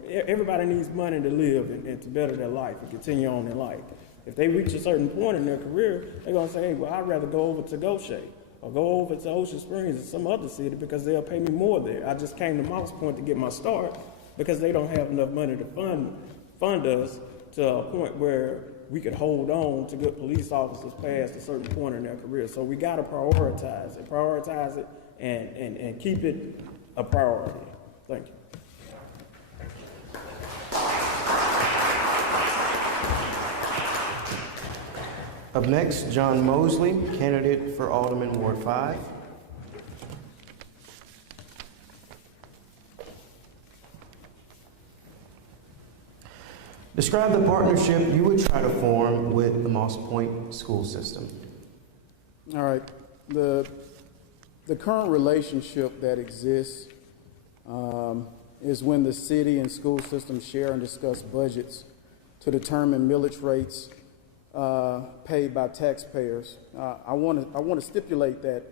Everybody needs money to live and to better their life and continue on in life. If they reach a certain point in their career, they're going to say, hey, well, I'd rather go over to Goshen or go over to Ocean Springs or some other city because they'll pay me more there. I just came to Moss Point to get my start because they don't have enough money to fund us to a point where we could hold on to good police officers past a certain point in their career. So we got to prioritize it and keep it a priority. Thank you. Up next, John Mosley, candidate for Alderman, Ward 5. Describe the partnership you would try to form with the Moss Point school system. All right. The current relationship that exists is when the city and school systems share and discuss budgets to determine millage rates paid by taxpayers. I want to stipulate that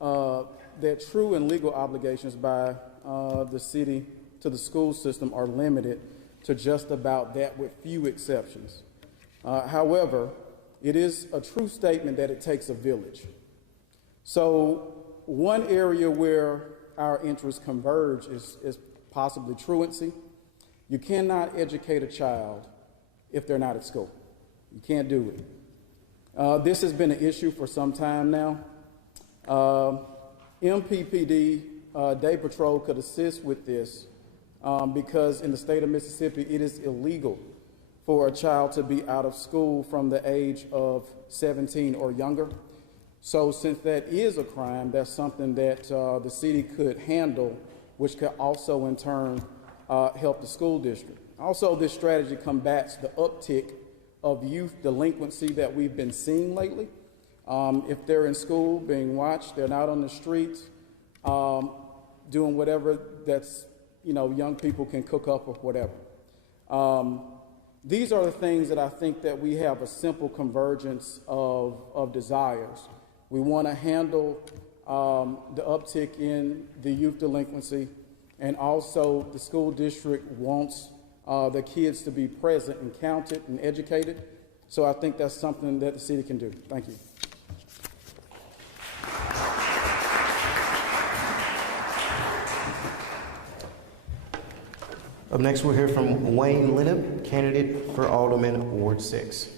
that true and legal obligations by the city to the school system are limited to just about that, with few exceptions. However, it is a true statement that it takes a village. So one area where our interests converge is possibly truancy. You cannot educate a child if they're not at school. You can't do it. This has been an issue for some time now. MPPD Day Patrol could assist with this because in the state of Mississippi, it is illegal for a child to be out of school from the age of 17 or younger. So since that is a crime, that's something that the city could handle, which could also in turn help the school district. Also, this strategy combats the uptick of youth delinquency that we've been seeing lately. If they're in school being watched, they're not on the streets doing whatever that's, young people can cook up or whatever. These are the things that I think that we have a simple convergence of desires. We want to handle the uptick in the youth delinquency, and also the school district wants the kids to be present and counted and educated. So I think that's something that the city can do. Thank you. Up next, we'll hear from Wayne Linnip, candidate for Alderman, Ward 6.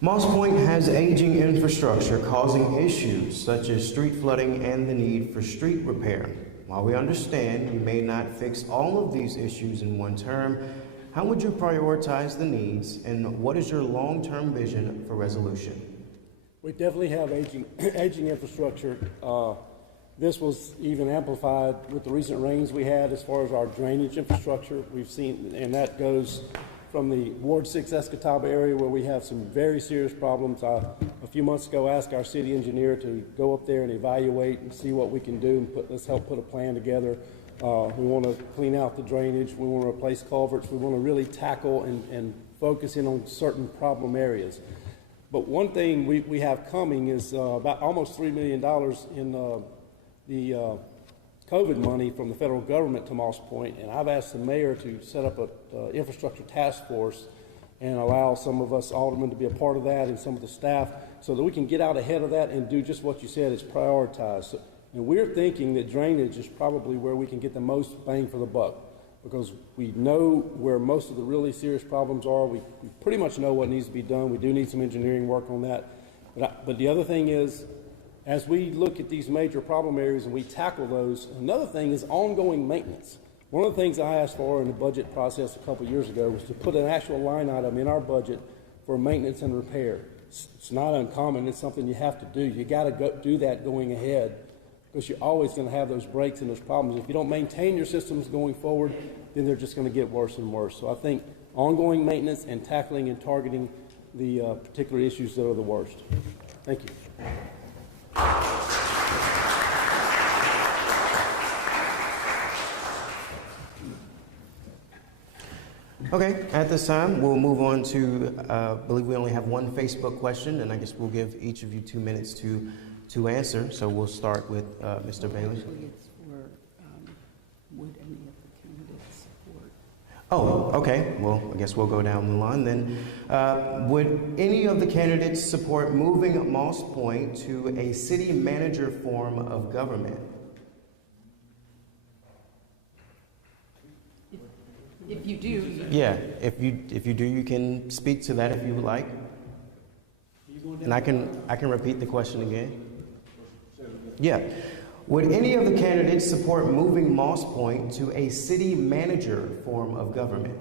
Moss Point has aging infrastructure causing issues such as street flooding and the need for street repair. While we understand you may not fix all of these issues in one term, how would you prioritize the needs, and what is your long-term vision for resolution? We definitely have aging infrastructure. This was even amplified with the recent rains we had as far as our drainage infrastructure. We've seen, and that goes from the Ward 6 Escatawba area where we have some very serious problems. I, a few months ago, asked our city engineer to go up there and evaluate and see what we can do and let's help put a plan together. We want to clean out the drainage. We want to replace culverts. We want to really tackle and focus in on certain problem areas. But one thing we have coming is about almost $3 million in the COVID money from the federal government to Moss Point, and I've asked the mayor to set up an infrastructure task force and allow some of us aldermen to be a part of that and some of the staff so that we can get out ahead of that and do just what you said, is prioritize. So, and we're thinking that drainage is probably where we can get the most bang for the buck, because we know where most of the really serious problems are. We pretty much know what needs to be done. We do need some engineering work on that. But the other thing is, as we look at these major problem areas and we tackle those, another thing is ongoing maintenance. One of the things I asked for in the budget process a couple of years ago was to put an actual line item in our budget for maintenance and repair. It's not uncommon. It's something you have to do. You got to do that going ahead, because you're always going to have those breaks and those problems. If you don't maintain your systems going forward, then they're just going to get worse and worse. So I think ongoing maintenance and tackling and targeting the particular issues that are the worst. Thank you. Okay, at this time, we'll move on to, I believe we only have one Facebook question, and I guess we'll give each of you 2 minutes to answer. So we'll start with Mr. Bailey. Actually, it's for, would any of the candidates support? Oh, okay. Well, I guess we'll go down the line then. Would any of the candidates support moving Moss Point to a city manager form of government? If you do. Yeah, if you do, you can speak to that if you would like. And I can repeat the question again. Yeah. Would any of the candidates support moving Moss Point to a city manager form of government?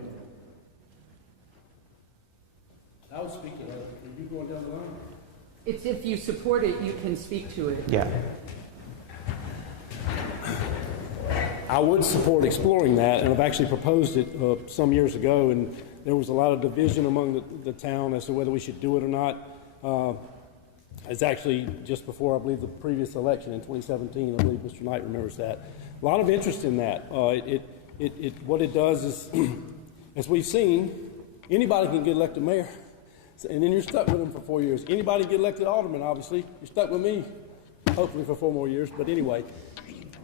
I would speak to that. Are you going down the line? It's if you support it, you can speak to it. Yeah. I would support exploring that, and I've actually proposed it some years ago, and there was a lot of division among the town as to whether we should do it or not. It's actually just before, I believe, the previous election in 2017. I believe Mr. Knight remembers that. A lot of interest in that. What it does is, as we've seen, anybody can get elected mayor, and then you're stuck with them for 4 years. Anybody can get elected alderman, obviously. You're stuck with me, hopefully for 4 more years. But anyway,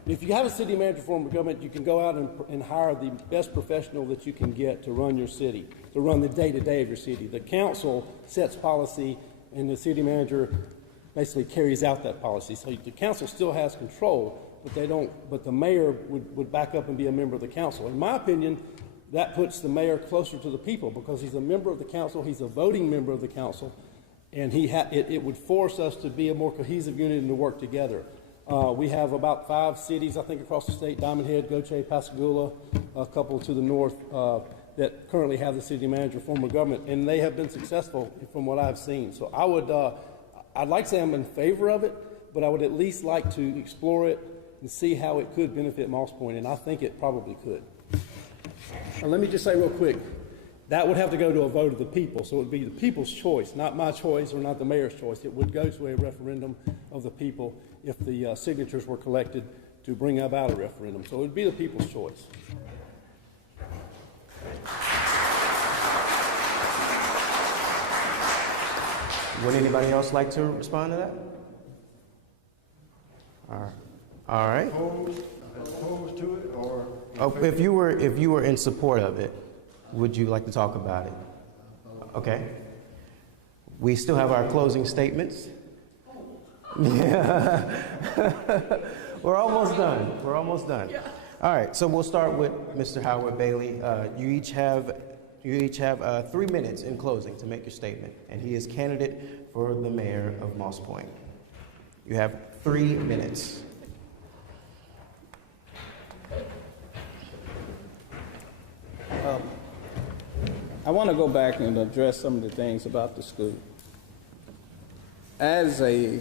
if you have a city manager form of government, you can go out and hire the best professional that you can get to run your city, to run the day-to-day of your city. The council sets policy, and the city manager basically carries out that policy. So the council still has control, but they don't. But the mayor would back up and be a member of the council. In my opinion, that puts the mayor closer to the people, because he's a member of the council. He's a voting member of the council, and it would force us to be a more cohesive unit and to work together. We have about 5 cities, I think, across the state: Diamond Head, Goche, Pascagoula, a couple to the north, that currently have the city manager form of government, and they have been successful from what I've seen. So I'd like to say I'm in favor of it, but I would at least like to explore it and see how it could benefit Moss Point, and I think it probably could. And let me just say real quick, that would have to go to a vote of the people, so it would be the people's choice, not my choice or not the mayor's choice. It would go to a referendum of the people if the signatures were collected to bring about a referendum. So it would be the people's choice. Would anybody else like to respond to that? All right. Opposed to it, or? If you were in support of it, would you like to talk about it? Okay. We still have our closing statements. Yeah. We're almost done. We're almost done. All right. So we'll start with Mr. Howard Bailey. You each have 3 minutes in closing to make your statement, and he is candidate for the mayor of Moss Point. You have 3 minutes. I want to go back and address some of the things about the school. As a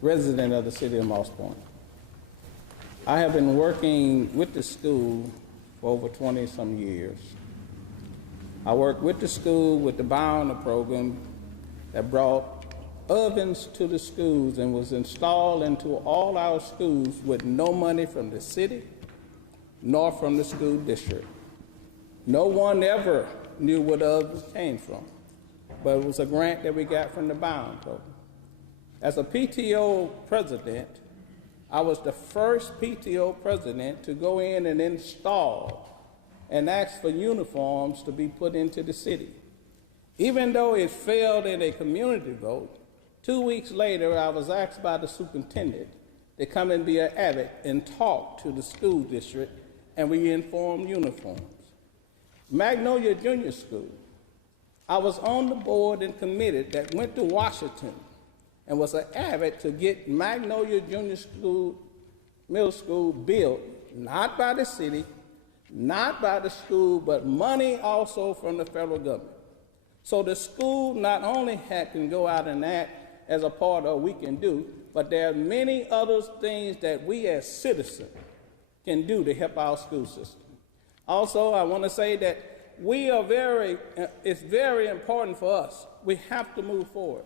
resident of the city of Moss Point, I have been working with the school for over 20-some years. I worked with the school with the Bowner program that brought ovens to the schools and was installed into all our schools with no money from the city nor from the school district. No one ever knew where the ovens came from, but it was a grant that we got from the Bowner program. As a PTO president, I was the first PTO president to go in and install and ask for uniforms to be put into the city. Even though it failed in a community vote, 2 weeks later, I was asked by the superintendent to come and be an avid and talk to the school district, and we informed uniforms. Magnolia Junior School, I was on the board and committed that went to Washington and was an avid to get Magnolia Junior School, Middle School built, not by the city, not by the school, but money also from the federal government. So the school not only can go out and act as a part of what we can do, but there are many other things that we as citizens can do to help our school system. Also, I want to say that it's very important for us. We have to move forward.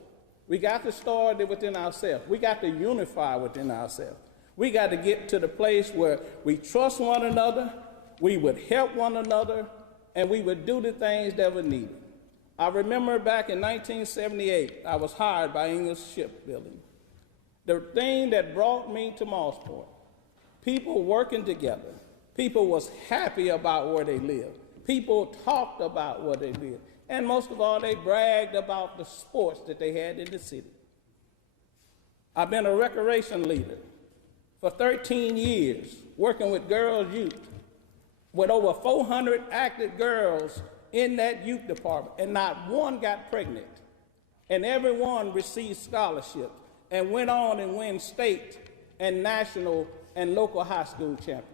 We got to start it within ourselves. We got to unify within ourselves. We got to get to the place where we trust one another, we would help one another, and we would do the things that were needed. I remember back in 1978, I was hired by English Shipbuilding. The thing that brought me to Moss Point, people working together, people was happy about where they lived. People talked about where they lived. And most of all, they bragged about the sports that they had in the city. I've been a recreation leader for 13 years, working with girls' youth, with over 400 active girls in that youth department, and not one got pregnant. And everyone received scholarships and went on and win state and national and local high school champions.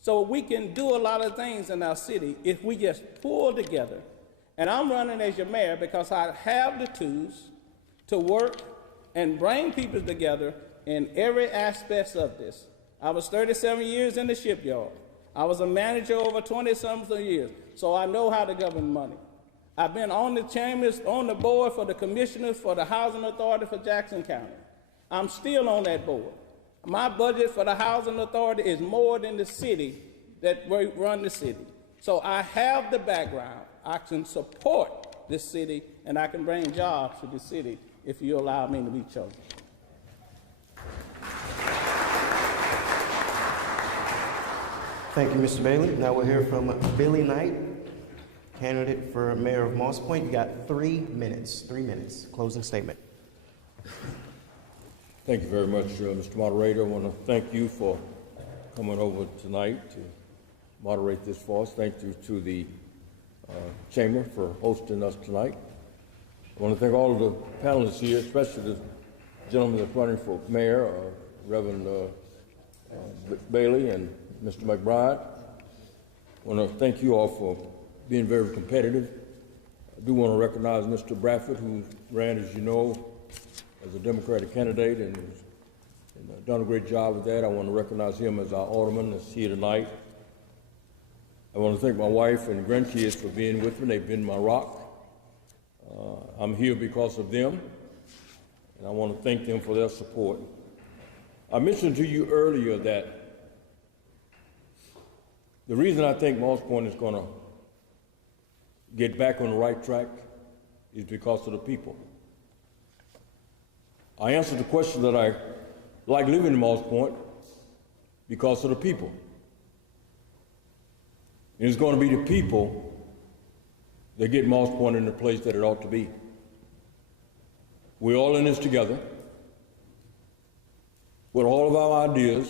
So we can do a lot of things in our city if we just pull together. And I'm running as your mayor because I have the tools to work and bring people together in every aspect of this. I was 37 years in the shipyard. I was a manager over 20-something years, so I know how to govern money. I've been on the chambers, on the board for the commissioners for the Housing Authority for Jackson County. I'm still on that board. My budget for the Housing Authority is more than the city that run the city. So I have the background. I can support this city, and I can bring jobs to the city if you allow me to be chosen. Thank you, Mr. Bailey. Now we'll hear from Billy Knight, candidate for mayor of Moss Point. You got 3 minutes. 3 minutes. Closing statement. Thank you very much, Mr. Moderator. I want to thank you for coming over tonight to moderate this for us. Thank you to the Chamber for hosting us tonight. I want to thank all of the panelists here, especially the gentleman that's running for mayor, Reverend Bailey and Mr. Mcbride. I want to thank you all for being very competitive. I do want to recognize Mr. Bradford, who ran, as you know, as a Democratic candidate and done a great job with that. I want to recognize him as our alderman that's here tonight. I want to thank my wife and grandkids for being with me. They've been my rock. I'm here because of them, and I want to thank them for their support. I mentioned to you earlier that the reason I think Moss Point is going to get back on the right track is because of the people. I answered the question that I like living in Moss Point because of the people. And it's going to be the people that get Moss Point in the place that it ought to be. We're all in this together, with all of our ideas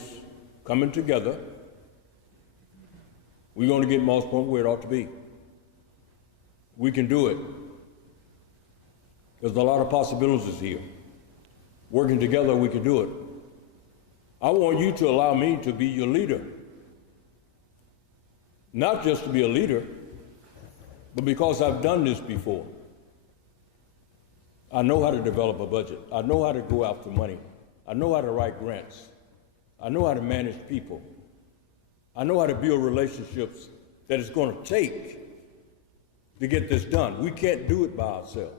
coming together. We're going to get Moss Point where it ought to be. We can do it. There's a lot of possibilities here. Working together, we can do it. I want you to allow me to be your leader. Not just to be a leader, but because I've done this before. I know how to develop a budget. I know how to go after money. I know how to write grants. I know how to manage people. I know how to build relationships that it's going to take to get this done. We can't do it by ourselves.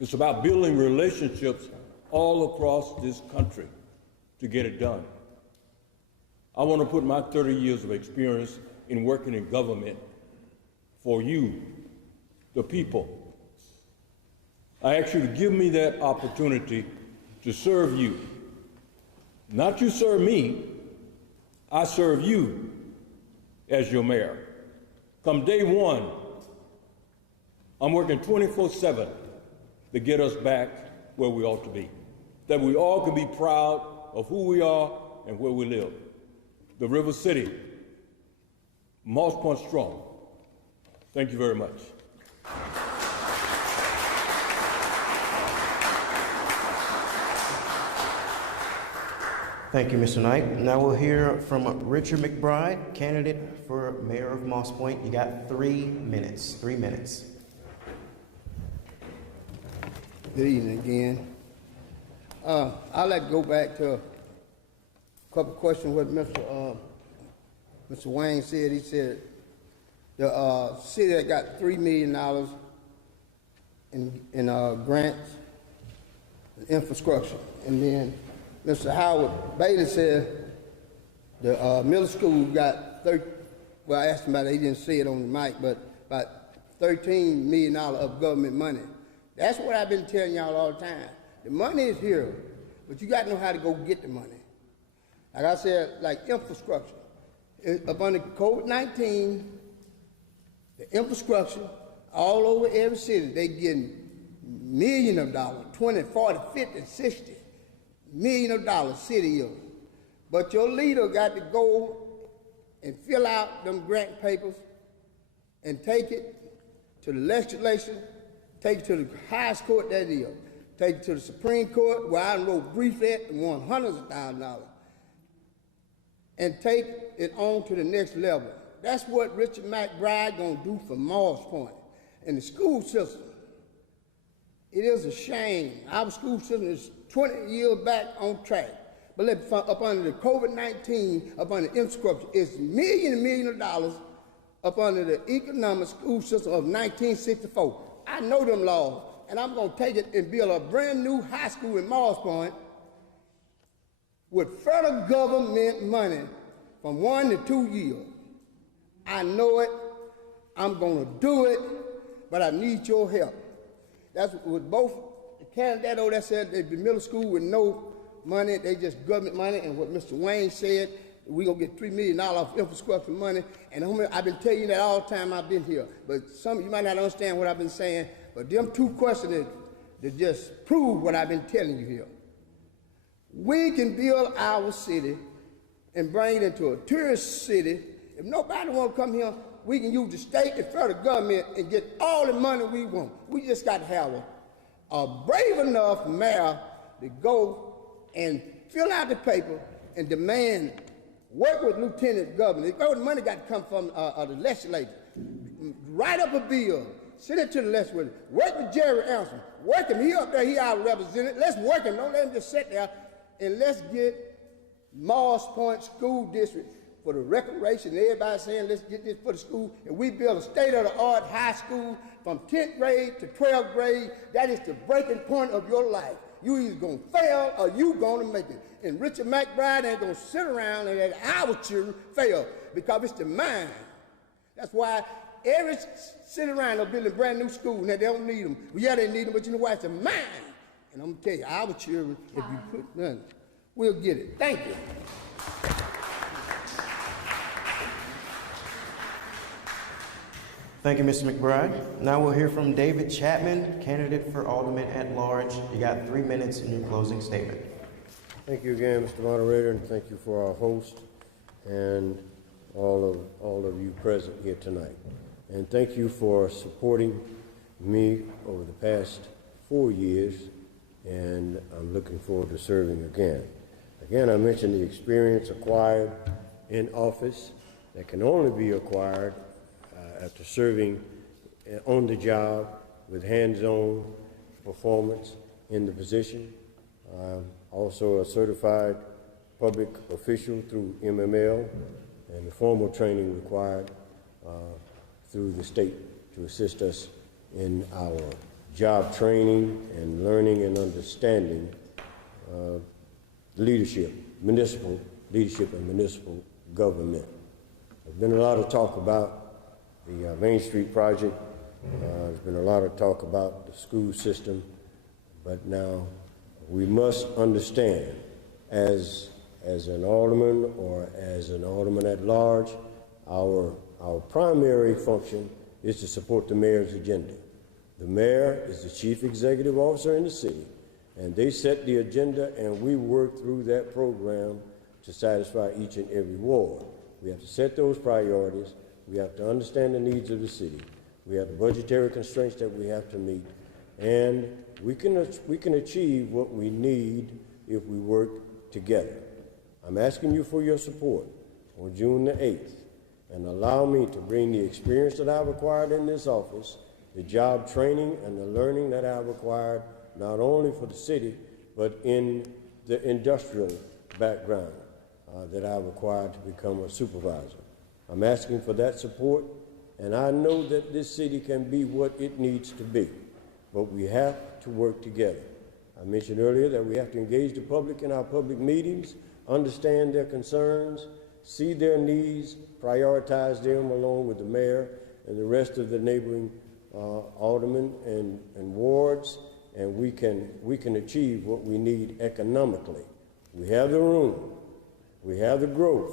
It's about building relationships all across this country to get it done. I want to put my 30 years of experience in working in government for you, the people. I ask you to give me that opportunity to serve you. Not you serve me, I serve you as your mayor. Come day one, I'm working 24/7 to get us back where we ought to be, that we all can be proud of who we are and where we live. The River City, Moss Point strong. Thank you very much. Thank you, Mr. Knight. Now we'll hear from Richard Mcbride, candidate for mayor of Moss Point. You got 3 minutes. 3 minutes. Good evening again. I'd like to go back to a couple of questions what Mr. Wayne said. He said the city that got $3 million in grants and infrastructure. And then Mr. Howard Bailey said the middle school got well, I asked him about it, he didn't say it on the mic, but about $13 million of government money. That's what I've been telling y'all all the time. The money is here, but you got to know how to go get the money. Like I said, like infrastructure. Up under COVID-19, the infrastructure all over every city, they getting millions of dollars, 20, 40, 50, 60 million of dollars city year. But your leader got to go and fill out them grant papers and take it to the legislation, take it to the highest court that is, take it to the Supreme Court, where I wrote brief at and won hundreds of thousands of dollars, and take it on to the next level. That's what Richard Mcbride gonna do for Moss Point. And the school system, it is a shame. Our school system is 20 years back on track. But up under the COVID-19, up under the infrastructure, it's millions and millions of dollars up under the economic school system of 1964. I know them laws, and I'm gonna take it and build a brand new high school in Moss Point with federal government money from 1 to 2 years. I know it, I'm gonna do it, but I need your help. That's with both the candidate over there said they'd be middle school with no money, they just government money, and what Mr. Wayne said, we're gonna get $3 million of infrastructure money, and I've been telling you that all the time I've been here, but some of you might not understand what I've been saying, but them two questions that just prove what I've been telling you here. We can build our city and bring it into a tourist city. If nobody want to come here, we can use the state and federal government and get all the money we want. We just got to have a brave enough mayor to go and fill out the paper and demand, work with lieutenant governor. The money got to come from the legislature. Write up a bill, send it to the legislature. Work with Jerry Anderson. Work him. He up there, he our representative. Let's work him. Don't let him just sit there. And let's get Moss Point School District for the recreation. Everybody saying, let's get this for the school. And we build a state-of-the-art high school from 10th grade to 12th grade. That is the breaking point of your life. You either gonna fail or you gonna make it. And Richard Mcbride ain't gonna sit around and let our children fail because it's the mind. That's why every sit around they're building a brand new school and they don't need them. Well, yeah, they need them, but you know why? It's the mind. And I'm gonna tell you, our children, if you put none, we'll get it. Thank you. Thank you, Mr. McBride. Now we'll hear from David Chapman, candidate for Alderman at Large. You got 3 minutes in your closing statement. Thank you again, Mr. Moderator, and thank you for our host and all of you present here tonight. And thank you for supporting me over the past 4 years, and I'm looking forward to serving again. Again, I mentioned the experience acquired in office that can only be acquired after serving on the job with hands-on performance in the position. I'm also a certified public official through MML and the formal training required through the state to assist us in our job training and learning and understanding leadership, municipal leadership and municipal government. There's been a lot of talk about the Main Street project. There's been a lot of talk about the school system, but now we must understand as an alderman or as an alderman at large, our primary function is to support the mayor's agenda. The mayor is the chief executive officer in the city, and they set the agenda, and we work through that program to satisfy each and every ward. We have to set those priorities. We have to understand the needs of the city. We have the budgetary constraints that we have to meet, and we can achieve what we need if we work together. I'm asking you for your support on June the 8th, and allow me to bring the experience that I've acquired in this office, the job training and the learning that I've acquired, not only for the city, but in the industrial background that I've acquired to become a supervisor. I'm asking for that support, and I know that this city can be what it needs to be, but we have to work together. I mentioned earlier that we have to engage the public in our public meetings, understand their concerns, see their needs, prioritize them along with the mayor and the rest of the neighboring aldermen and wards, and we can achieve what we need economically. We have the room, we have the growth,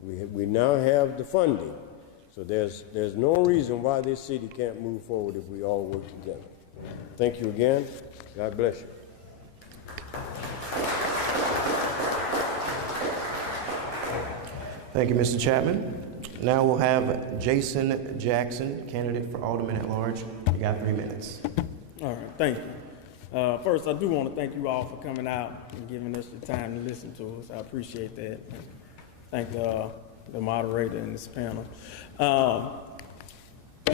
we now have the funding, so there's no reason why this city can't move forward if we all work together. Thank you again. God bless you. Thank you, Mr. Chapman. Now we'll have Jason Jackson, candidate for Alderman at Large. You got 3 minutes. All right, thank you. First, I do want to thank you all for coming out and giving us the time to listen to us. I appreciate that. Thank the moderator and this panel.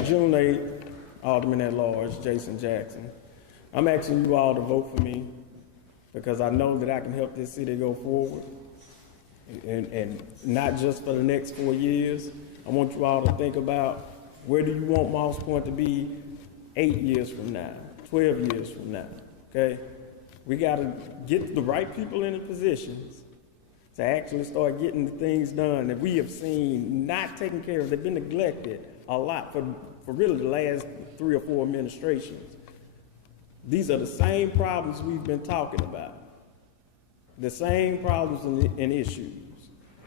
June 8th, Alderman at Large, Jason Jackson. I'm asking you all to vote for me because I know that I can help this city go forward. And not just for the next 4 years. I want you all to think about where do you want Moss Point to be 8 years from now, 12 years from now, okay? We gotta get the right people in the positions to actually start getting the things done that we have seen not taken care of. They've been neglected a lot for really the last 3 or 4 administrations. These are the same problems we've been talking about. The same problems and issues.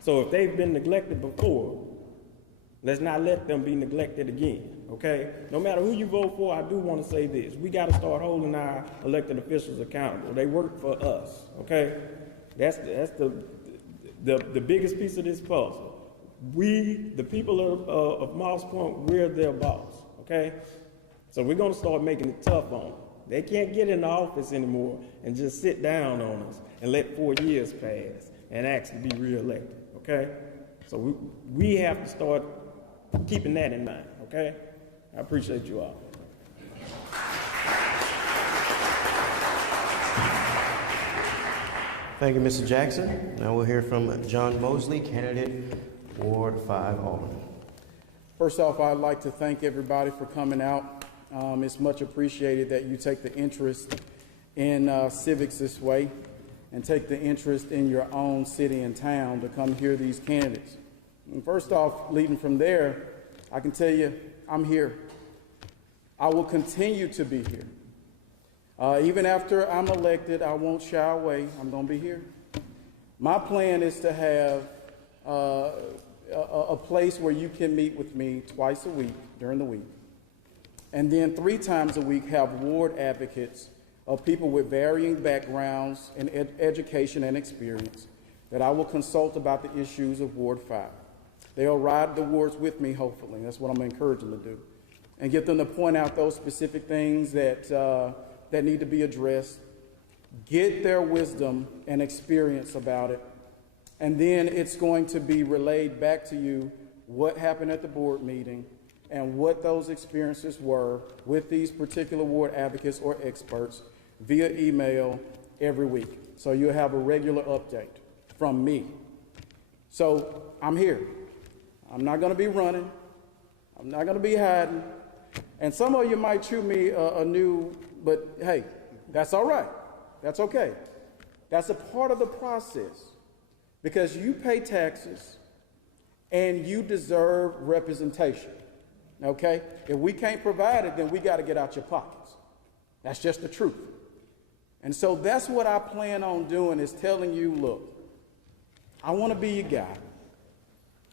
So if they've been neglected before, let's not let them be neglected again, okay? No matter who you vote for, I do want to say this. We got to start holding our elected officials accountable. They work for us, okay? That's the biggest piece of this puzzle. We, the people of Moss Point, we're their boss, okay? So we're going to start making it tough on them. They can't get in the office anymore and just sit down on us and let 4 years pass and actually be reelected, okay? So we have to start keeping that in mind, okay? I appreciate you all. Thank you, Mr. Jackson. Now we'll hear from John Mosley, candidate, Ward 5 Alderman. First off, I'd like to thank everybody for coming out. It's much appreciated that you take the interest in civics this way and take the interest in your own city and town to come hear these candidates. And first off, leading from there, I can tell you I'm here. I will continue to be here. Even after I'm elected, I won't shy away. I'm going to be here. My plan is to have a place where you can meet with me twice a week during the week. And then 3 times a week have ward advocates of people with varying backgrounds in education and experience that I will consult about the issues of Ward 5. They'll ride the wards with me, hopefully. That's what I'm encouraging them to do. And get them to point out those specific things that need to be addressed, get their wisdom and experience about it, and then it's going to be relayed back to you what happened at the board meeting and what those experiences were with these particular ward advocates or experts via email every week. So you'll have a regular update from me. So I'm here. I'm not going to be running. I'm not going to be hiding. And some of you might chew me a new, but hey, that's all right. That's okay. That's a part of the process because you pay taxes and you deserve representation. Okay? If we can't provide it, then we got to get out your pockets. That's just the truth. And so that's what I plan on doing is telling you, look, I want to be your guy.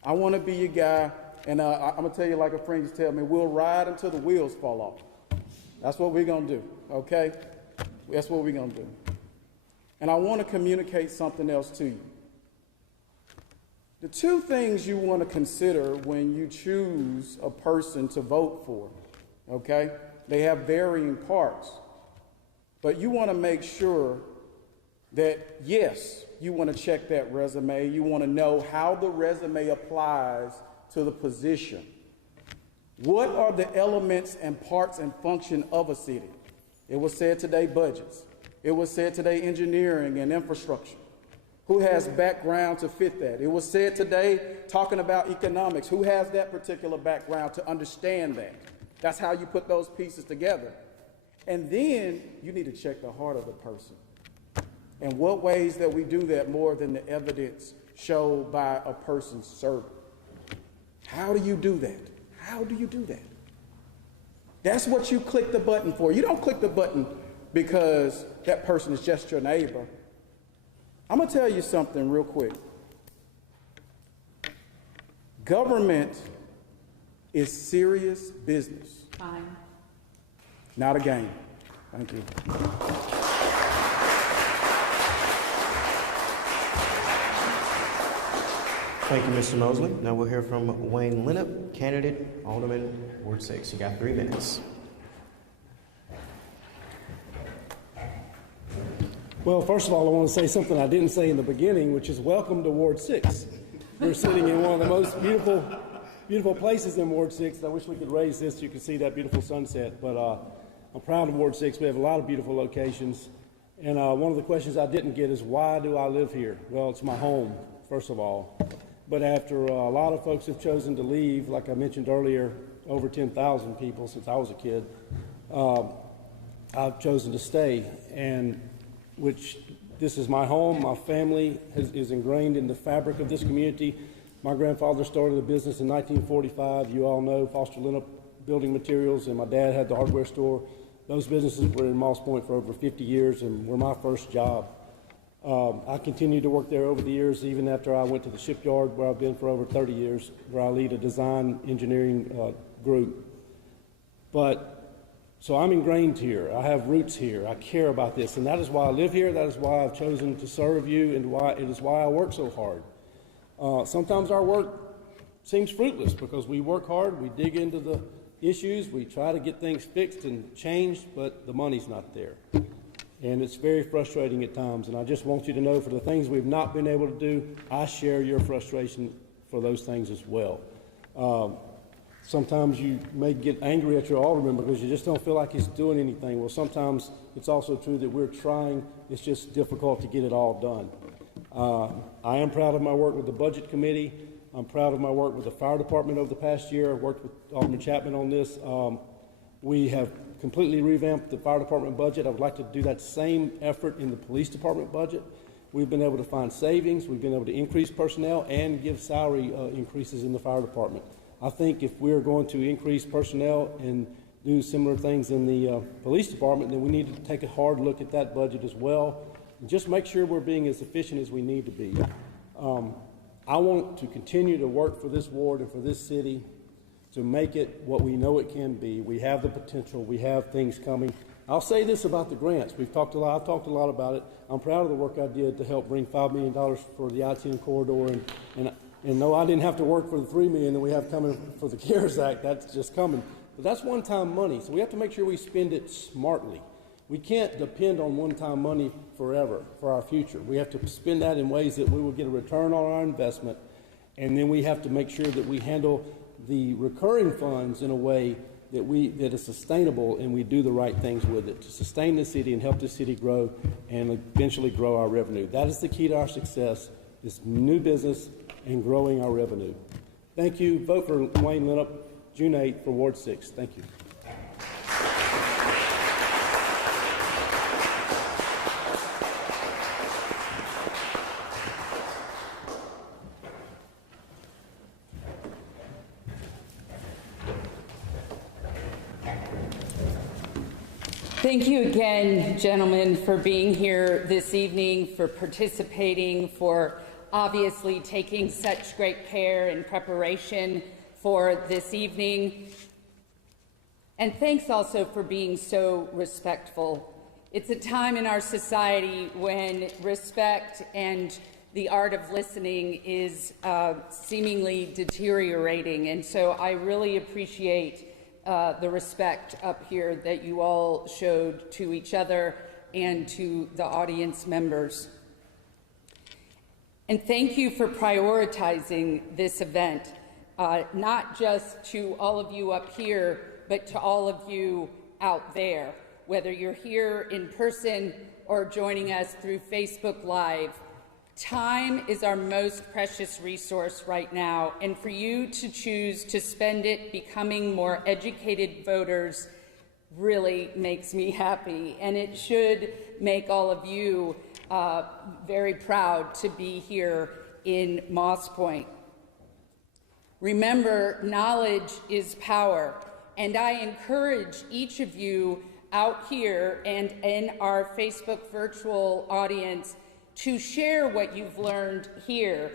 I want to be your guy. And I'm going to tell you like a friend used to tell me, we'll ride until the wheels fall off. That's what we're going to do, okay? That's what we're going to do. And I want to communicate something else to you. The two things you want to consider when you choose a person to vote for, okay? They have varying parts. But you want to make sure that, yes, you want to check that resume. You want to know how the resume applies to the position. What are the elements and parts and function of a city? It was said today, budgets. It was said today, engineering and infrastructure. Who has background to fit that? It was said today, talking about economics. Who has that particular background to understand that? That's how you put those pieces together. And then you need to check the heart of the person. And what ways that we do that more than the evidence showed by a person's servant? How do you do that? How do you do that? That's what you click the button for. You don't click the button because that person is just your neighbor. I'm going to tell you something real quick. Government is serious business. Time. Not a game. Thank you. Thank you, Mr. Mosley. Now we'll hear from Wayne Linnep, candidate, Alderman, Ward 6. You got 3 minutes. Well, first of all, I want to say something I didn't say in the beginning, which is welcome to Ward 6. We're sitting in one of the most beautiful places in Ward 6. I wish we could raise this so you could see that beautiful sunset, but I'm proud of Ward 6. We have a lot of beautiful locations. And one of the questions I didn't get is, why do I live here? Well, it's my home, first of all. But after a lot of folks have chosen to leave, like I mentioned earlier, over 10,000 people since I was a kid, I've chosen to stay. And which this is my home. My family is ingrained in the fabric of this community. My grandfather started a business in 1945. You all know Foster Linnep Building Materials, and my dad had the hardware store. Those businesses were in Moss Point for over 50 years and were my first job. I continued to work there over the years, even after I went to the shipyard, where I've been for over 30 years, where I lead a design engineering group. So I'm ingrained here. I have roots here. I care about this, and that is why I live here. That is why I've chosen to serve you, and it is why I work so hard. Sometimes our work seems fruitless because we work hard, we dig into the issues, we try to get things fixed and changed, but the money's not there. And it's very frustrating at times, and I just want you to know, for the things we've not been able to do, I share your frustration for those things as well. Sometimes you may get angry at your alderman because you just don't feel like he's doing anything. Well, sometimes it's also true that we're trying. It's just difficult to get it all done. I am proud of my work with the Budget Committee. I'm proud of my work with the Fire Department over the past year. I've worked with Alderman Chapman on this. We have completely revamped the Fire Department budget. I would like to do that same effort in the Police Department budget. We've been able to find savings. We've been able to increase personnel and give salary increases in the Fire Department. I think if we're going to increase personnel and do similar things in the police department, then we need to take a hard look at that budget as well and just make sure we're being as efficient as we need to be. I want to continue to work for this ward and for this city to make it what we know it can be. We have the potential. We have things coming. I'll say this about the grants. I've talked a lot about it. I'm proud of the work I did to help bring $5 million for the I-10 corridor, and no, I didn't have to work for the $3 million that we have coming for the CARES Act. That's just coming. But that's one-time money, so we have to make sure we spend it smartly. We can't depend on one-time money forever for our future. We have to spend that in ways that we will get a return on our investment, and then we have to make sure that we handle the recurring funds in a way that is sustainable, and we do the right things with it to sustain the city and help the city grow and eventually grow our revenue. That is the key to our success, is new business and growing our revenue. Thank you. Vote for Wayne Linnep June 8th for Ward 6. Thank you. Thank you again, gentlemen, for being here this evening, for participating, for obviously taking such great care in preparation for this evening. And thanks also for being so respectful. It's a time in our society when respect and the art of listening is seemingly deteriorating. And so I really appreciate the respect up here that you all showed to each other and to the audience members. And thank you for prioritizing this event, not just to all of you up here, but to all of you out there, whether you're here in person or joining us through Facebook Live. Time is our most precious resource right now, and for you to choose to spend it becoming more educated voters really makes me happy, and it should make all of you very proud to be here in Moss Point. Remember, knowledge is power, and I encourage each of you out here and in our Facebook virtual audience to share what you've learned here.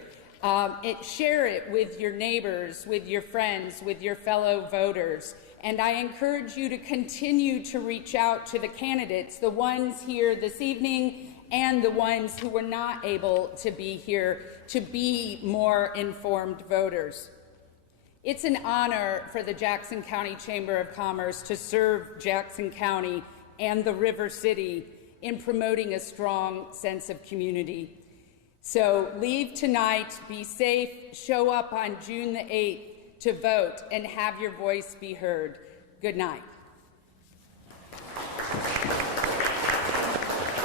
Share it with your neighbors, with your friends, with your fellow voters. And I encourage you to continue to reach out to the candidates, the ones here this evening and the ones who were not able to be here, to be more informed voters. It's an honor for the Jackson County Chamber of Commerce to serve Jackson County and the River City in promoting a strong sense of community. So leave tonight, be safe, show up on June the 8th to vote and have your voice be heard. Good night.